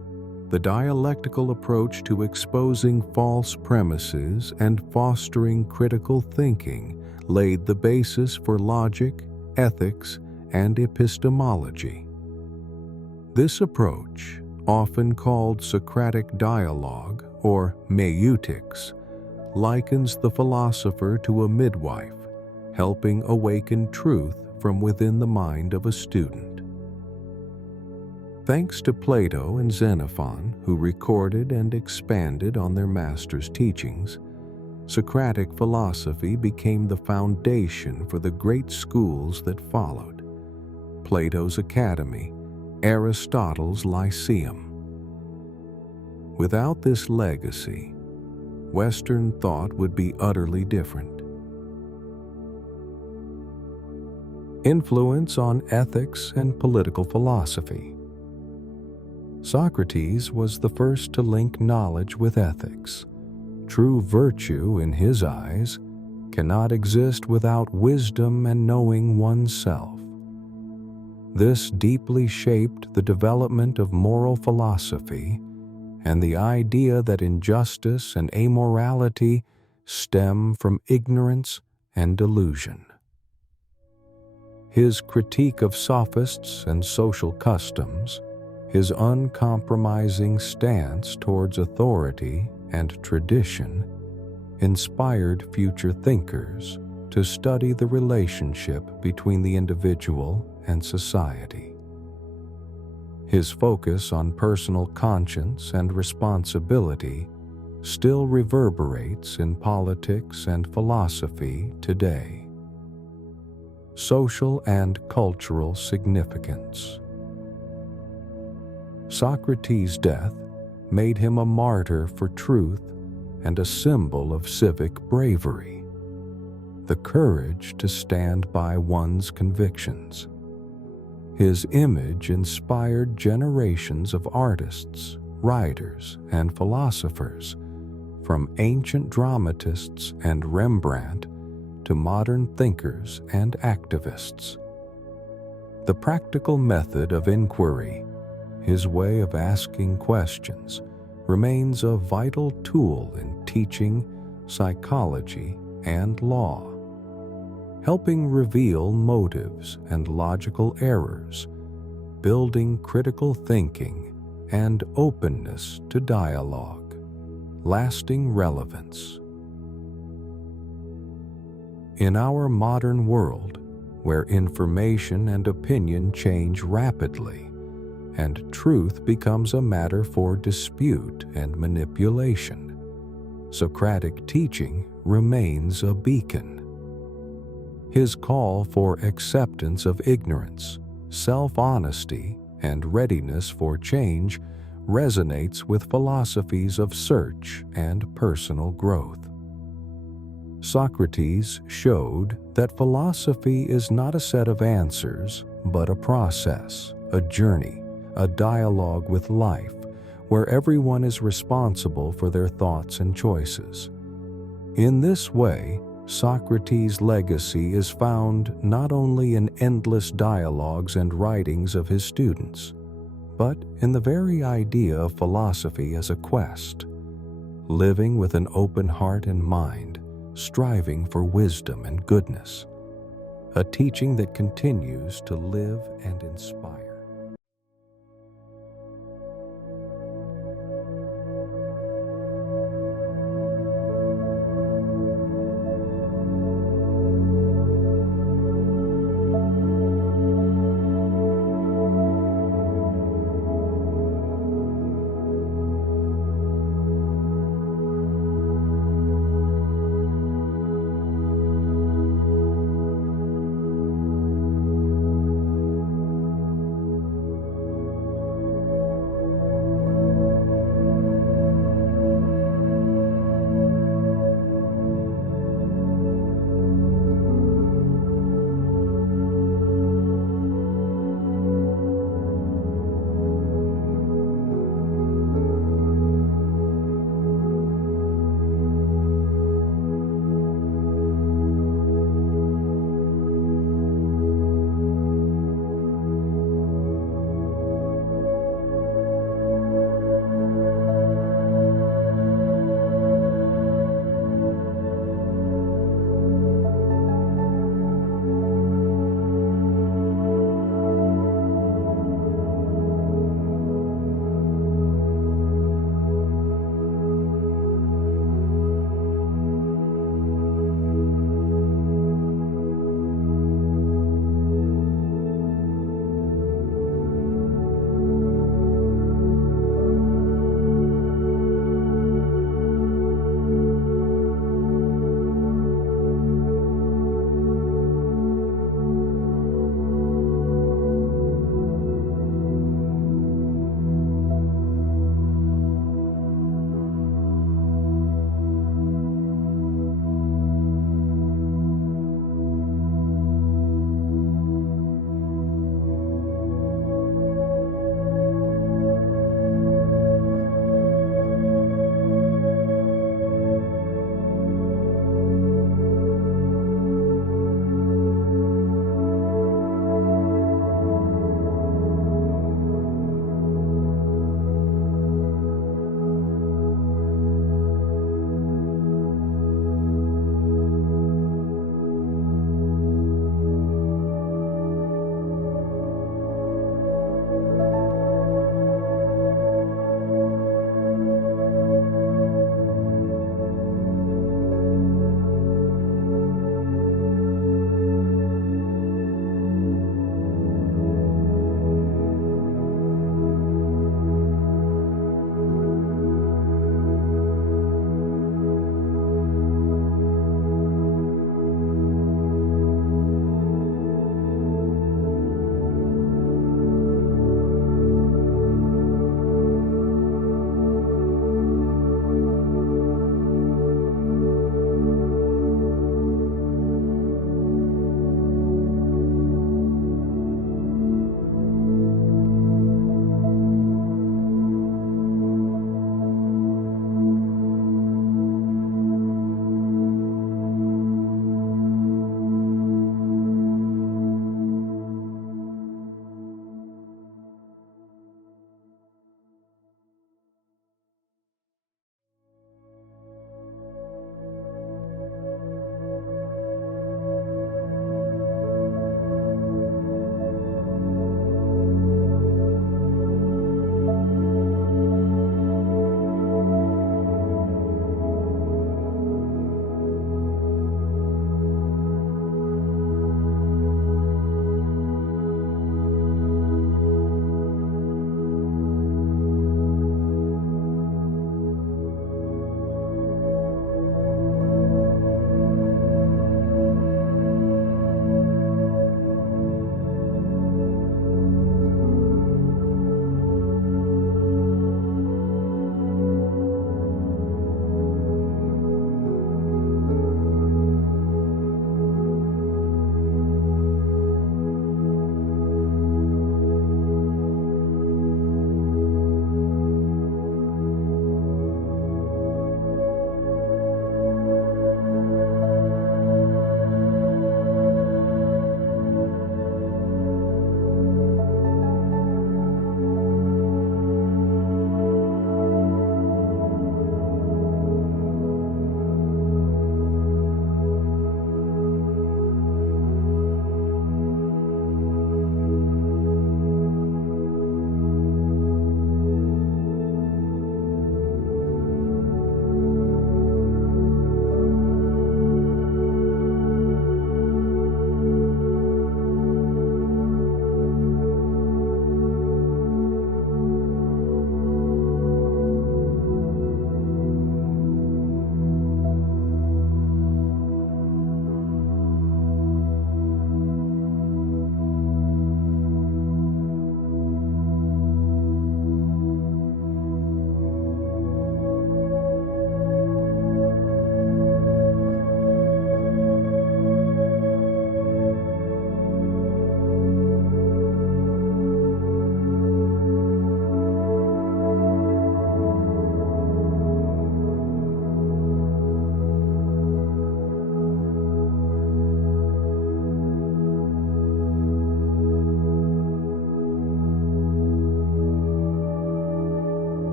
the dialectical approach to exposing false premises and fostering critical thinking, laid the basis for logic, ethics, and epistemology. This approach, often called Socratic dialogue or meutics, likens the philosopher to a midwife, helping awaken truth from within the mind of a student. Thanks to Plato and Xenophon, who recorded and expanded on their master's teachings, Socratic philosophy became the foundation for the great schools that followed: Plato's Academy, Aristotle's Lyceum. Without this legacy, Western thought would be utterly different. Influence on ethics and political philosophy. Socrates was the first to link knowledge with ethics. True virtue, in his eyes, cannot exist without wisdom and knowing oneself. This deeply shaped the development of moral philosophy and the idea that injustice and amorality stem from ignorance and delusion. His critique of sophists and social customs, his uncompromising stance towards authority and tradition, inspired future thinkers to study the relationship between the individual and society. His focus on personal conscience and responsibility still reverberates in politics and philosophy today. Social and cultural significance. Socrates' death made him a martyr for truth and a symbol of civic bravery, the courage to stand by one's convictions. His image inspired generations of artists, writers, and philosophers, from ancient dramatists and Rembrandt to modern thinkers and activists. The practical method of inquiry, his way of asking questions, remains a vital tool in teaching, psychology, and law, helping reveal motives and logical errors, building critical thinking and openness to dialogue, lasting relevance. In our modern world, where information and opinion change rapidly, and truth becomes a matter for dispute and manipulation, Socratic teaching remains a beacon. His call for acceptance of ignorance, self-honesty, and readiness for change resonates with philosophies of search and personal growth. Socrates showed that philosophy is not a set of answers, but a process, a journey, a dialogue with life, where everyone is responsible for their thoughts and choices. In this way, Socrates' legacy is found not only in endless dialogues and writings of his students, but in the very idea of philosophy as a quest, living with an open heart and mind, striving for wisdom and goodness, a teaching that continues to live and inspire.